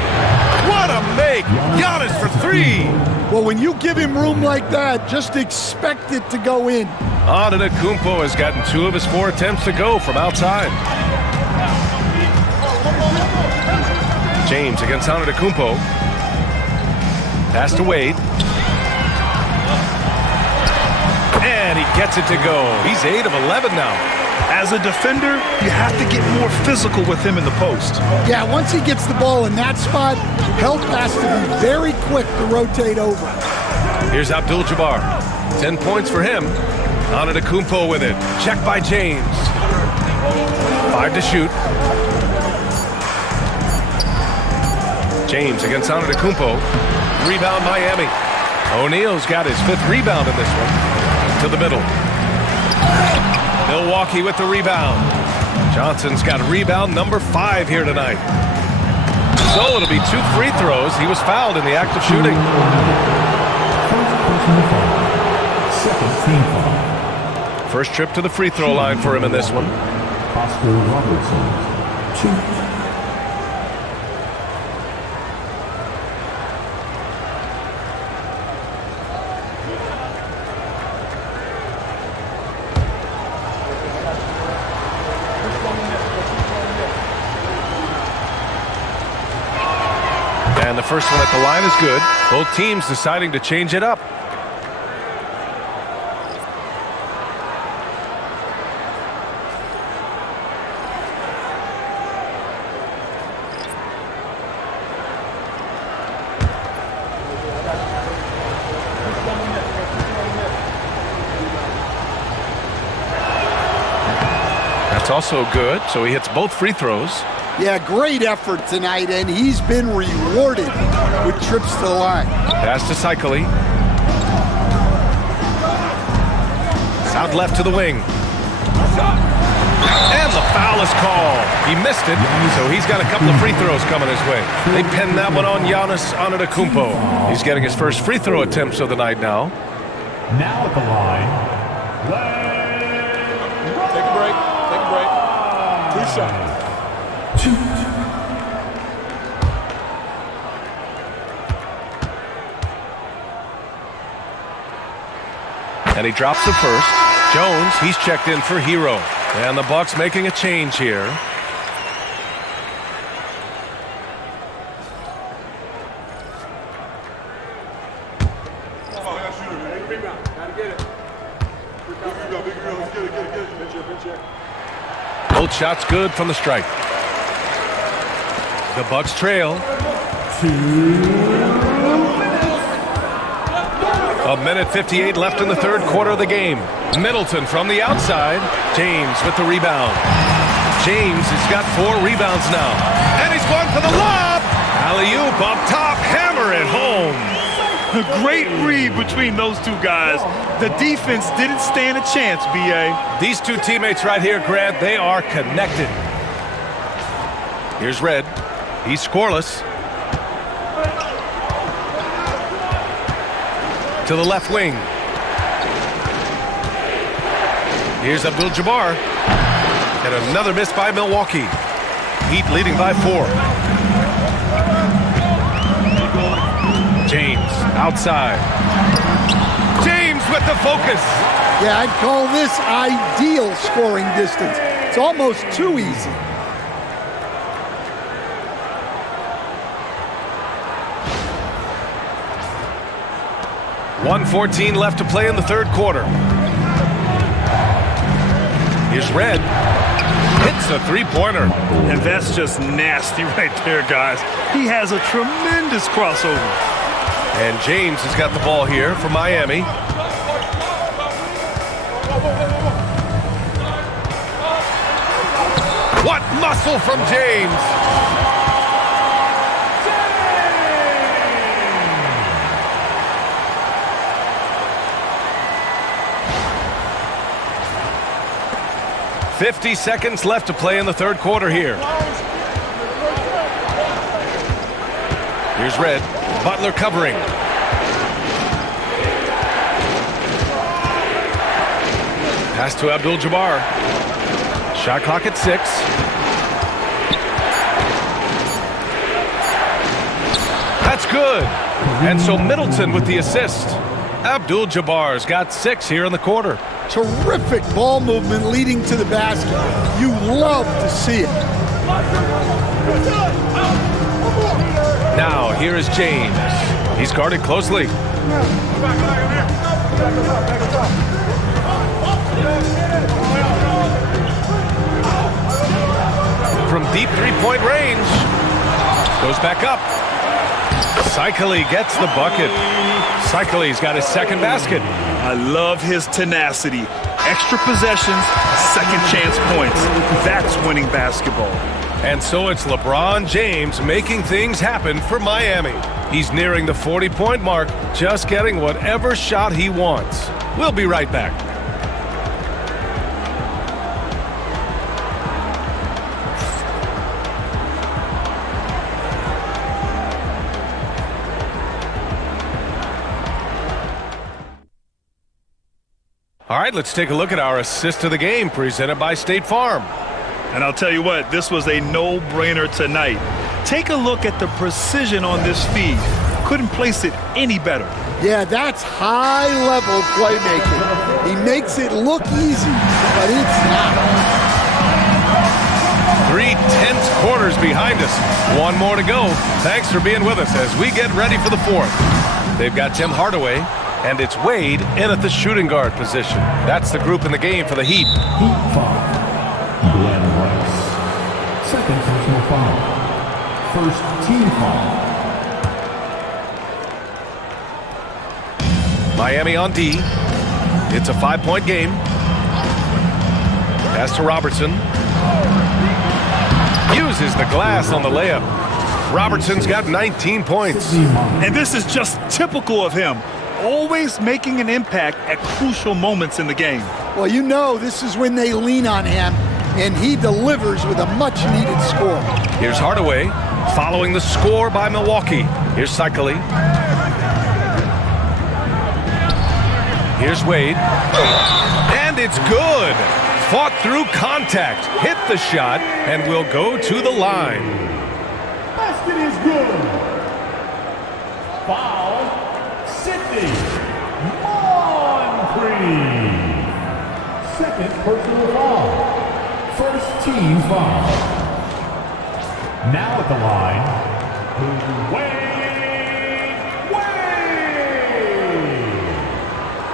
What a make! Giannis for 3. Well, when you give him room like that, just expect it to go in. Antetokounmpo has gotten 2 of his 4 attempts to go from outside. James against Antetokounmpo. Pass to Wade. And he gets it to go. He's 8 of 11 now. As a defender, you have to get more physical with him in the post. Yeah, once he gets the ball in that spot, help has to be very quick to rotate over. Here's Abdul-Jabbar. 10 points for him. Antetokounmpo with it. Check by James. 5 to shoot. James against Antetokounmpo. Rebound Miami. O'Neal's got his 5th rebound in this one. To the middle. Milwaukee with the rebound. Johnson's got rebound number 5 here tonight. So it'll be 2 free throws. He was fouled in the act of shooting. First trip to the free throw line for him in this one. And the first one at the line is good. Both teams deciding to change it up. That's also good, so he hits both free throws. Yeah, great effort tonight, and he's been rewarded with trips to the line. Pass to Cycli. Out left to the wing. And the foul is called. He missed it, so he's got a couple of free throws coming his way. They pinned that one on Giannis Antetokounmpo. He's getting his first free throw attempts of the night now. Now at the line, Take a break. 2 shots. And he drops the first. Jones, he's checked in for Hero. And the Bucks making a change here. Both shots good from the strike. The Bucks trail. 1:58 left in the third quarter of the game. Middleton from the outside. James with the rebound. James has got 4 rebounds now. And he's going for the lob. Alley-oop up top. Hammer it home. A great read between those two guys. The defense didn't stand a chance, B.A. These two teammates right here, Grant, they are connected. Here's Red. He's scoreless. To the left wing. Here's Abdul-Jabbar. And another miss by Milwaukee. Heat leading by 4. James outside. James with the focus. Yeah, I'd call this ideal scoring distance. It's almost too easy. .114 left to play in the third quarter. Here's Red. Hits a three-pointer. And that's just nasty right there, guys. He has a tremendous crossover. And James has got the ball here for Miami. What muscle from James! .50 seconds left to play in the third quarter here. Here's Red. Butler covering. Pass to Abdul-Jabbar. Shot clock at 6. That's good. And so Middleton with the assist. Abdul-Jabbar's got 6 here in the quarter. Terrific ball movement leading to the basket. You love to see it. Now, here is James. He's guarded closely. From deep three-point range. Goes back up. Cycli gets the bucket. Cycli's got his second basket. I love his tenacity. Extra possessions, second chance points. That's winning basketball. And so it's LeBron James making things happen for Miami. He's nearing the 40-point mark, just getting whatever shot he wants. We'll be right back. All right, let's take a look at our assist of the game presented by State Farm. And I'll tell you what, this was a no-brainer tonight. Take a look at the precision on this feed. Couldn't place it any better. Yeah, that's high-level playmaking. He makes it look easy, but it's not. 3 tense quarters behind us. One more to go. Thanks for being with us as we get ready for the fourth. They've got Tim Hardaway, and it's Wade in at the shooting guard position. That's the group in the game for the Heat. Heat foul. Glenn Rice. Second personal foul. First team foul. Miami on D. It's a 5-point game. Pass to Robertson. Uses the glass on the layup. Robertson's got 19 points. And this is just typical of him. Always making an impact at crucial moments in the game. Well, you know this is when they lean on him, and he delivers with a much-needed score. Here's Hardaway, following the score by Milwaukee. Here's Cycli. Here's Wade. And it's good. Fought through contact, hit the shot, and will go to the line. Basket is good. Foul, Sidney Moncrief. Second personal foul. First team foul. Now at the line, Wade.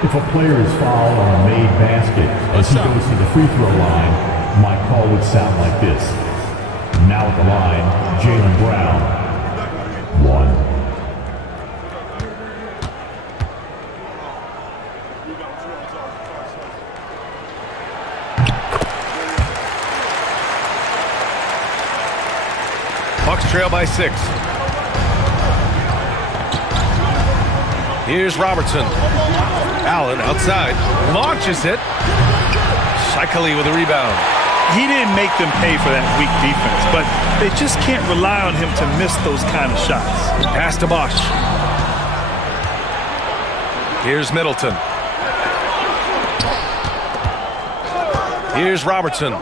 If a player is fouled on a made basket as he goes to the free throw line, my call would sound like this. Now at the line, Jaylen Brown. 1. Bucks trail by 6. Here's Robertson. Allen outside. Launches it. Cycli with a rebound. He didn't make them pay for that weak defense, but they just can't rely on him to miss those kind of shots. Pass to Bosch. Here's Middleton. Here's Robertson.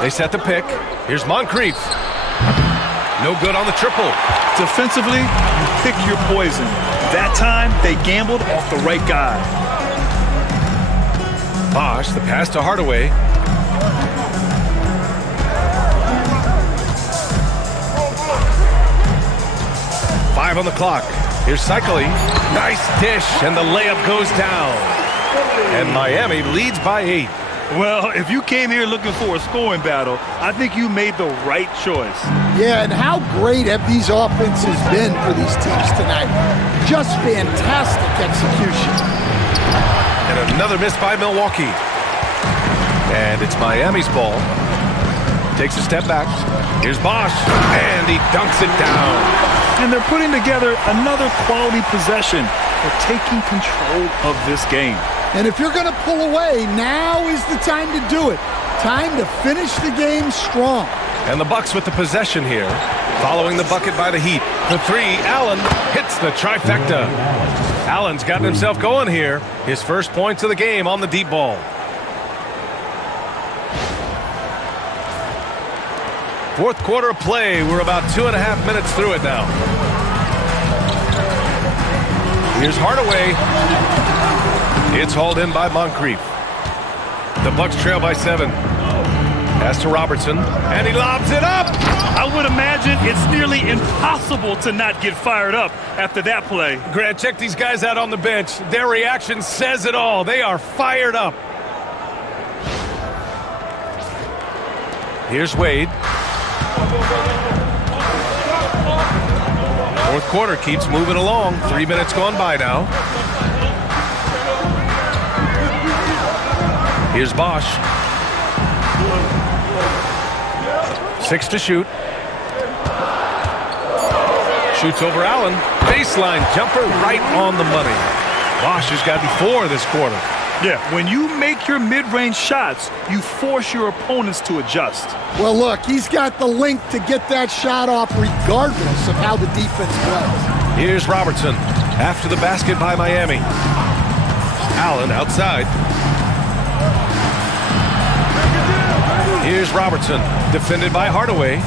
They set the pick. Here's Moncrief. No good on the triple. Defensively, you pick your poison. That time, they gambled off the right guy. Bosch, the pass to Hardaway. Five on the clock. Here's Cycli. Nice dish, and the layup goes down. And Miami leads by 8. Well, if you came here looking for a scoring battle, I think you made the right choice. Yeah, and how great have these offenses been for these teams tonight? Just fantastic execution. And another miss by Milwaukee. And it's Miami's ball. Takes a step back. Here's Bosch, and he dunks it down. And they're putting together another quality possession for taking control of this game. And if you're going to pull away, now is the time to do it. Time to finish the game strong. And the Bucks with the possession here, following the bucket by the Heat. The 3, Allen hits the trifecta. Allen's gotten himself going here. His first points of the game on the deep ball. Fourth quarter of play. We're about 2.5 minutes through it now. Here's Hardaway. It's hauled in by Moncrief. The Bucks trail by 7. Pass to Robertson, and he lobs it up. I would imagine it's nearly impossible to not get fired up after that play. Grant, check these guys out on the bench. Their reaction says it all. They are fired up. Here's Wade. Fourth quarter keeps moving along. 3 minutes gone by now. Here's Bosch. 6 to shoot. Shoots over Allen. Baseline jumper right on the money. Bosch has gotten 4 this quarter. Yeah, when you make your mid-range shots, you force your opponents to adjust. Well, look, he's got the length to get that shot off regardless of how the defense plays. Here's Robertson after the basket by Miami. Allen outside. Here's Robertson, defended by Hardaway.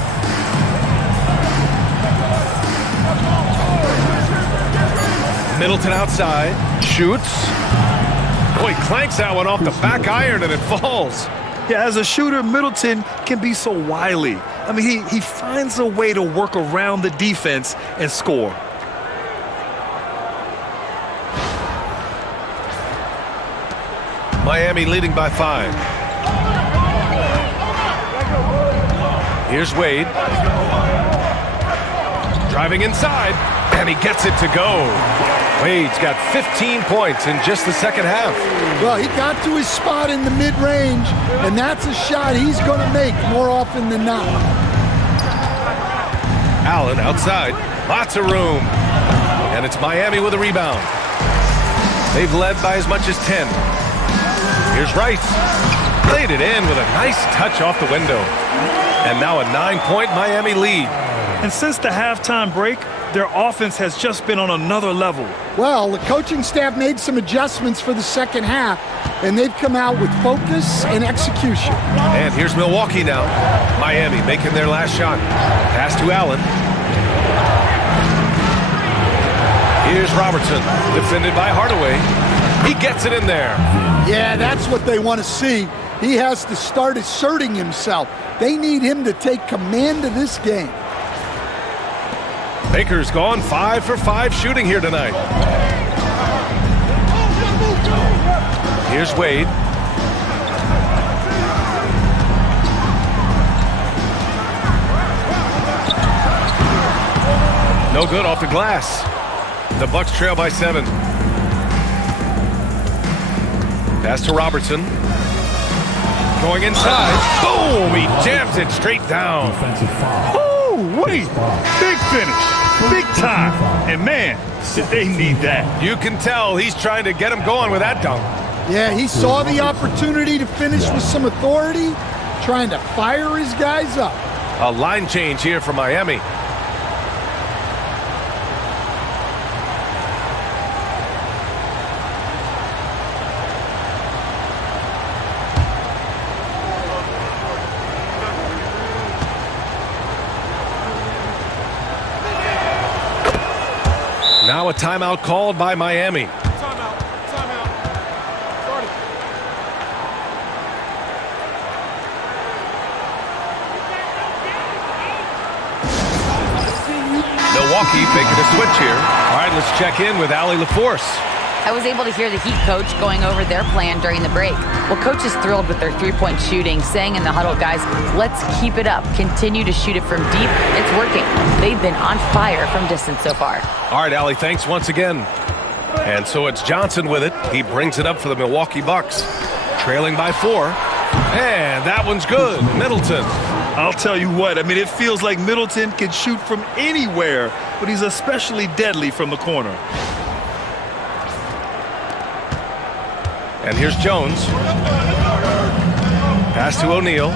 Middleton outside, shoots. Boy, clanks that one off the back iron and it falls. Yeah, as a shooter, Middleton can be so wily. I mean, he finds a way to work around the defense and score. Miami leading by 5. Here's Wade. Driving inside, and he gets it to go. Wade's got 15 points in just the second half. Well, he got to his spot in the mid-range, and that's a shot he's going to make more often than not. Allen outside. Lots of room. And it's Miami with a rebound. They've led by as much as 10. Here's Rice. Laid it in with a nice touch off the window. And now a 9-point Miami lead. And since the halftime break, their offense has just been on another level. Well, the coaching staff made some adjustments for the second half, and they've come out with focus and execution. And here's Milwaukee now. Miami making their last shot. Pass to Allen. Here's Robertson, defended by Hardaway. He gets it in there. Yeah, that's what they want to see. He has to start asserting himself. They need him to take command of this game. Baker's gone 5 for 5 shooting here tonight. Here's Wade. No good off the glass. The Bucks trail by 7. Pass to Robertson. Going inside. Boom! He jams it straight down. Defensive foul. Oh, wait. Big finish. Big time. And man, did they need that. You can tell he's trying to get him going with that dunk. Yeah, he saw the opportunity to finish with some authority, trying to fire his guys up. A line change here for Miami. Now a timeout called by Miami. Timeout. Timeout. Start it. Milwaukee making a switch here. All right, let's check in with Allie LaForce. I was able to hear the Heat coach going over their plan during the break. Well, coach is thrilled with their three-point shooting, saying in the huddle, guys, let's keep it up. Continue to shoot it from deep. It's working. They've been on fire from distance so far. All right, Allie, thanks once again. And so it's Johnson with it. He brings it up for the Milwaukee Bucks, trailing by 4. And that one's good. Middleton. I'll tell you what, I mean, it feels like Middleton can shoot from anywhere, but he's especially deadly from the corner. And here's Jones. Pass to O'Neal.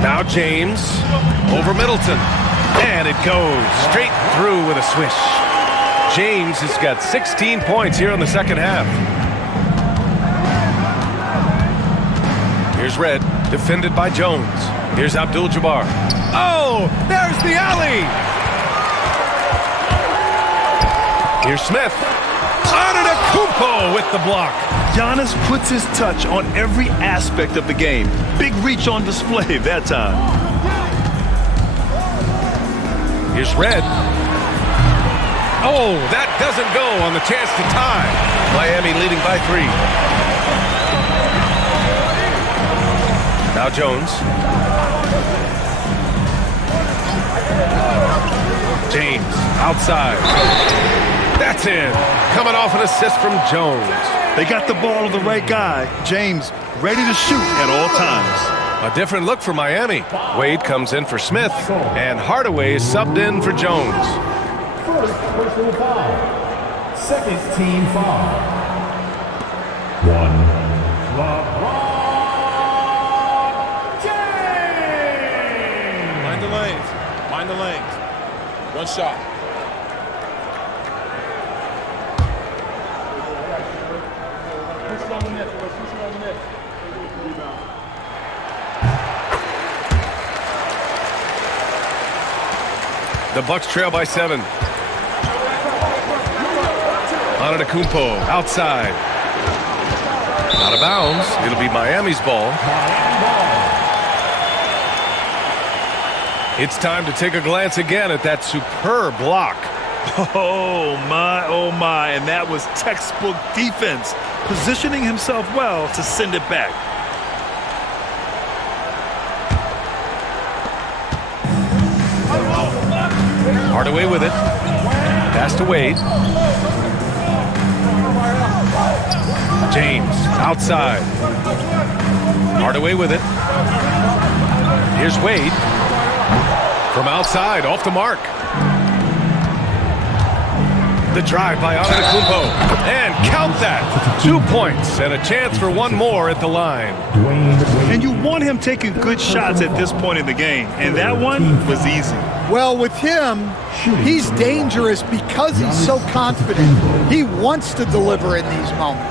Now James over Middleton. And it goes straight through with a swish. James has got 16 points here in the second half. Here's Red, defended by Jones. Here's Abdul-Jabbar. Oh, there's the alley. Here's Smith. Antetokounmpo with the block. Giannis puts his touch on every aspect of the game. Big reach on display that time. Here's Red. Oh, that doesn't go on the chance to tie. Miami leading by 3. Now Jones. James outside. That's in. Coming off an assist from Jones. They got the ball to the right guy. James ready to shoot at all times. A different look for Miami. Wade comes in for Smith, and Hardaway is subbed in for Jones. First personal foul. Second team foul. 1. LeBron James. Mind the lanes. Mind the lanes. One shot. The Bucks trail by 7. Antetokounmpo outside. Out of bounds. It'll be Miami's ball. It's time to take a glance again at that superb block. Oh my, and that was textbook defense, positioning himself well to send it back. Hardaway with it. Pass to Wade. James outside. Hardaway with it. Here's Wade. From outside, off the mark. The drive by Antetokounmpo. And count that. 2 points and a chance for one more at the line. And you want him taking good shots at this point in the game. And that one was easy. Well, with him, he's dangerous because he's so confident. He wants to deliver in these moments.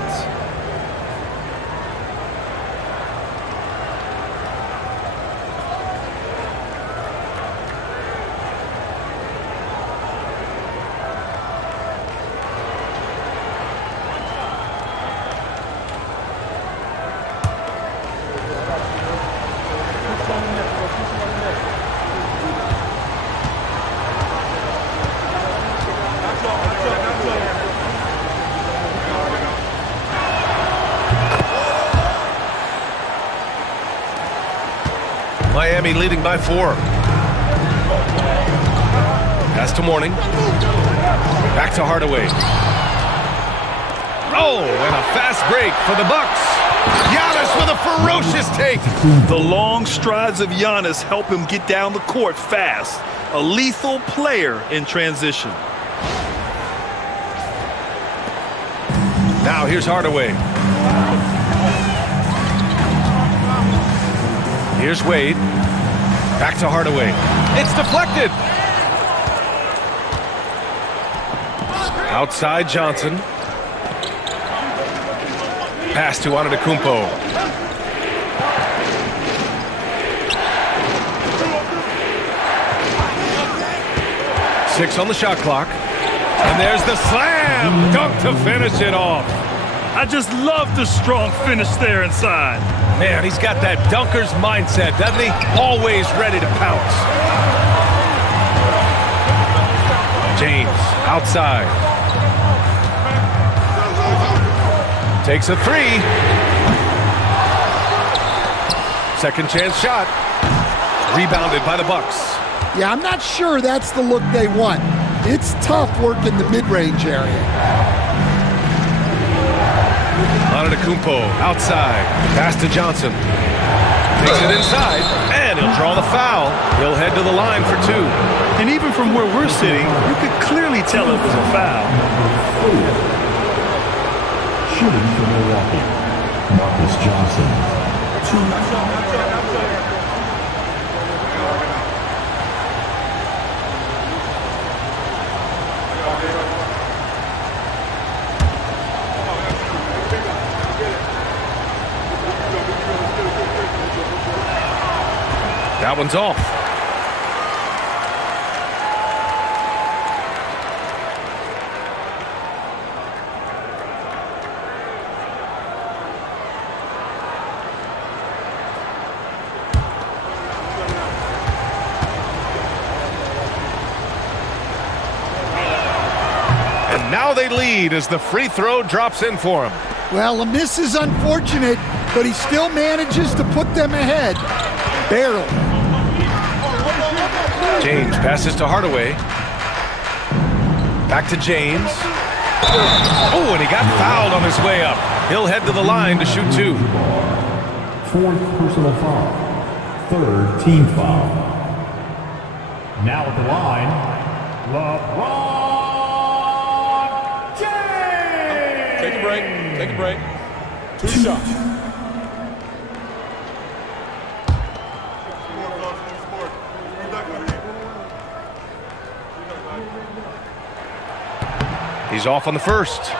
Miami leading by 4. Pass to Mourning. Back to Hardaway. Oh, and a fast break for the Bucks. Giannis with a ferocious take. The long strides of Giannis help him get down the court fast. A lethal player in transition. Now here's Hardaway. Here's Wade. Back to Hardaway. It's deflected. Outside Johnson. Pass to Antetokounmpo. Six on the shot clock. And there's the slam dunk to finish it off. I just love the strong finish there inside. Man, he's got that dunker's mindset, doesn't he? Always ready to pounce. James, outside. Takes a 3. Second chance shot. Rebounded by the Bucks. Yeah, I'm not sure that's the look they want. It's tough working the mid-range area. Antetokounmpo outside. Pass to Johnson. Takes it inside, and he'll draw the foul. He'll head to the line for 2. And even from where we're sitting, you could clearly tell it was a foul. Shooting for Milwaukee, Marcus Johnson. That one's off. And now they lead as the free throw drops in for him. Well, a miss is unfortunate, but he still manages to put them ahead. Barely. James passes to Hardaway. Back to James. Oh, and he got fouled on his way up. He'll head to the line to shoot 2. 4th personal foul. 3rd team foul. Now at the line, LeBron James! Take a break. Take a break. 2 shots. He's off on the first.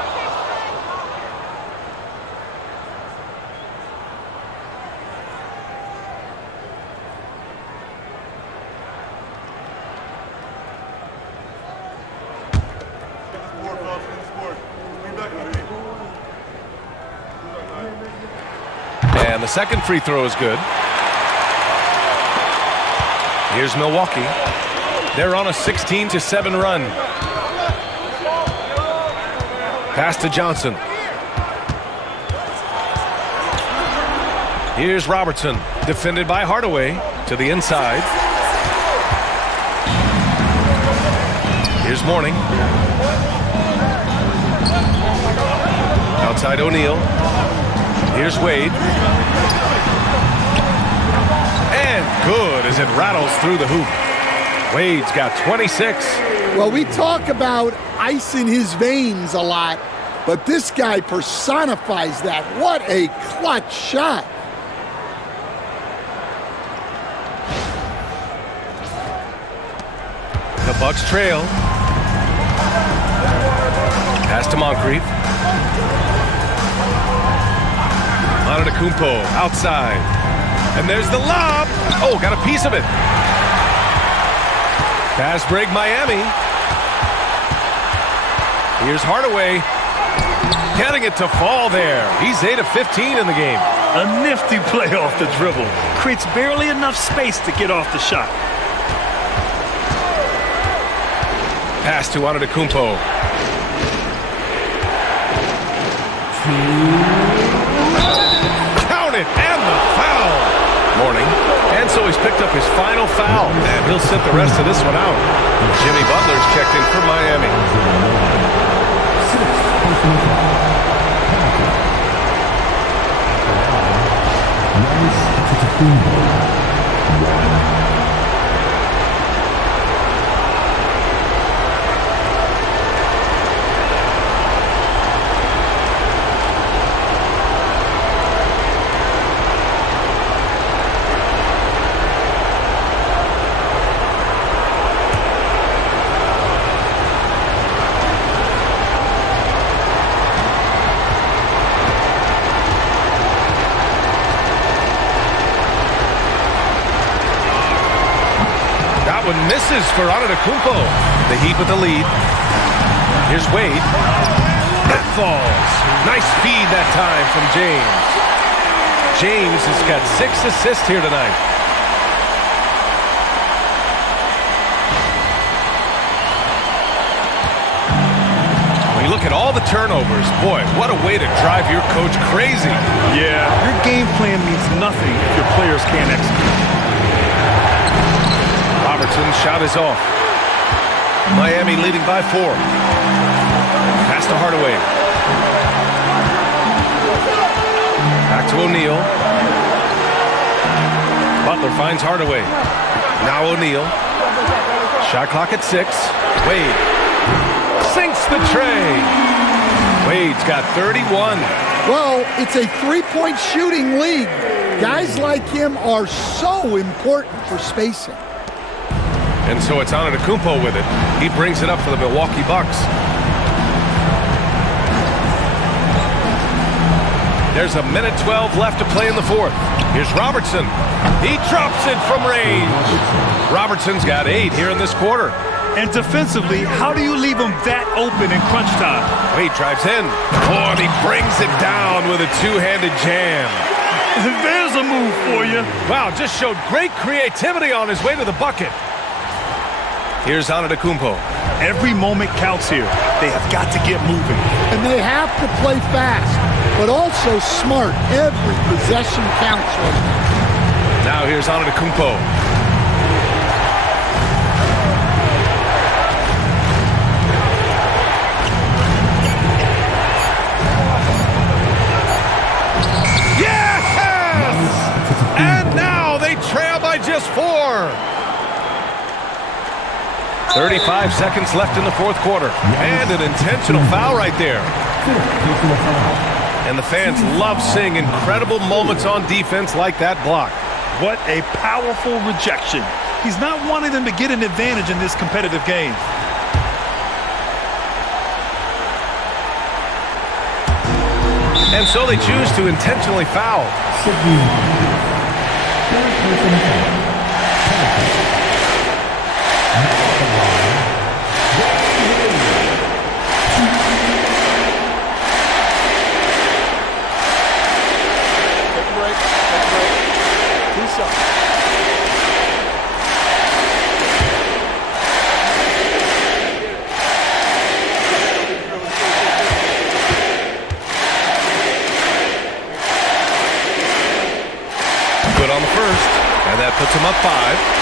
And the second free throw is good. Here's Milwaukee. They're on a 16-7 run. Pass to Johnson. Here's Robertson, defended by Hardaway, to the inside. Here's Mourning. Outside O'Neal. Here's Wade. And good as it rattles through the hoop. Wade's got 26. Well, we talk about ice in his veins a lot, but this guy personifies that. What a clutch shot. The Bucks trail. Pass to Moncrief. Antetokounmpo outside. And there's the lob. Oh, got a piece of it. Fast break Miami. Here's Hardaway. Getting it to fall there. He's 8 of 15 in the game. A nifty play off the dribble. Creates barely enough space to get off the shot. Pass to Antetokounmpo. Count it, and the foul. Mourning. And so he's picked up his final foul, and he'll sit the rest of this one out. Jimmy Butler's checked in for Miami. Misses for Antetokounmpo. The Heat with the lead. Here's Wade. That falls. Nice feed that time from James. James has got 6 assists here tonight. When you look at all the turnovers, boy, what a way to drive your coach crazy. Yeah, your game plan means nothing if your players can't execute. Robertson's shot is off. Miami leading by 4. Pass to Hardaway. Back to O'Neal. Butler finds Hardaway. Now O'Neal. Shot clock at 6. Wade sinks the tray. Wade's got 31. Well, it's a three-point shooting league. Guys like him are so important for spacing. And so it's Antetokounmpo with it. He brings it up for the Milwaukee Bucks. There's a minute 12 left to play in the fourth. Here's Robertson. He drops it from range. Robertson's got 8 here in this quarter. And defensively, how do you leave him that open in crunch time? Wade drives in. Oh, and he brings it down with a two-handed jam. There's a move for you. Wow, just showed great creativity on his way to the bucket. Here's Antetokounmpo. Every moment counts here. They have got to get moving. And they have to play fast, but also smart. Every possession counts right now. Now here's Antetokounmpo. Yes! And now they trail by just 4. 35 seconds left in the fourth quarter. And an intentional foul right there. And the fans love seeing incredible moments on defense like that block. What a powerful rejection. He's not wanting them to get an advantage in this competitive game. And so they choose to intentionally foul. Good on the first, and that puts him up 5.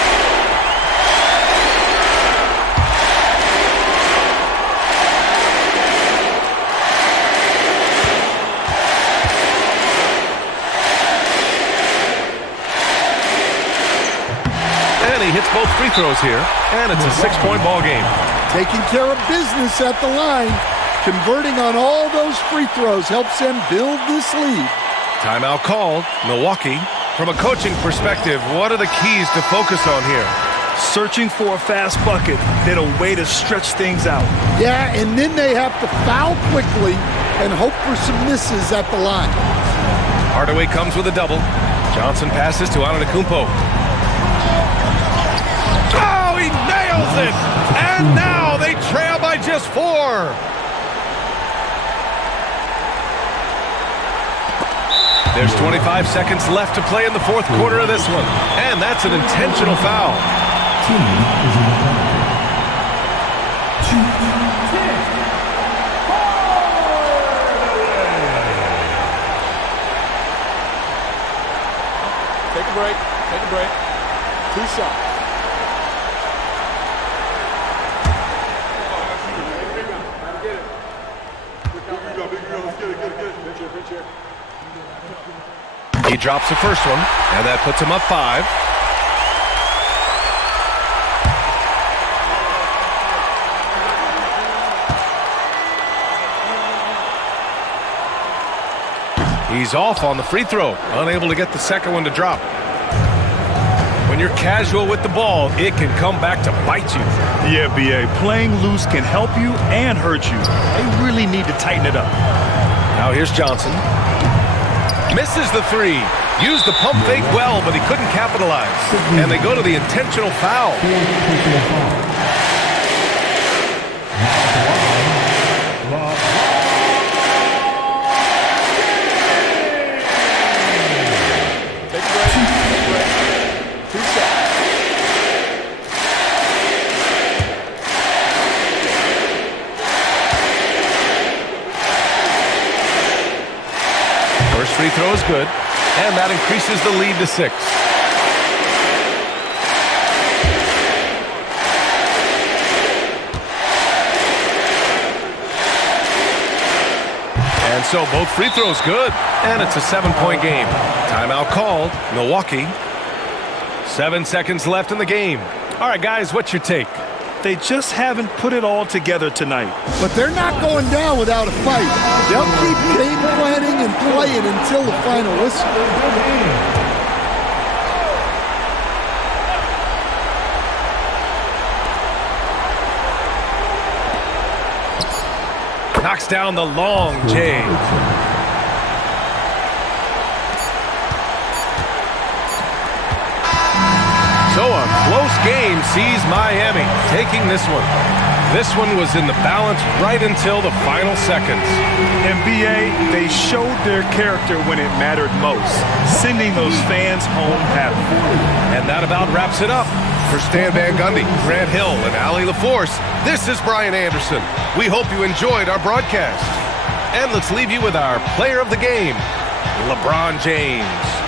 free throws here, and it's a 6-point ball game. Taking care of business at the line. Converting on all those free throws helps them build this lead. Timeout called. Milwaukee. From a coaching perspective, what are the keys to focus on here? Searching for a fast bucket, then a way to stretch things out. Yeah, and then they have to foul quickly and hope for some misses at the line. Hardaway comes with a double. Johnson passes to Antetokounmpo. Oh, he nails it! And now they trail by just 4. There's 25 seconds left to play in the fourth quarter of this one. And that's an intentional foul. Team is in the penalty. Take a break. Take a break. 2 shots. He drops the first one, and that puts him up 5. He's off on the free throw, unable to get the second one to drop. When you're casual with the ball, it can come back to bite you. Yeah, B.A., playing loose can help you and hurt you. They really need to tighten it up. Now here's Johnson. Misses the 3. Used the pump fake well, but he couldn't capitalize. And they go to the intentional foul. First free throw is good, and that increases the lead to 6. And so both free throws good, and it's a 7-point game. Timeout called. Milwaukee. 7 seconds left in the game. All right, guys, what's your take? They just haven't put it all together tonight. But they're not going down without a fight. They'll keep game planning and playing until the final whistle. Knocks down the long J. So a close game sees Miami taking this one. This one was in the balance right until the final seconds. NBA, they showed their character when it mattered most, sending those fans home happy. And that about wraps it up. For Stan Van Gundy, Grant Hill, and Ali LaForce, this is Brian Anderson. We hope you enjoyed our broadcast. And let's leave you with our player of the game, LeBron James.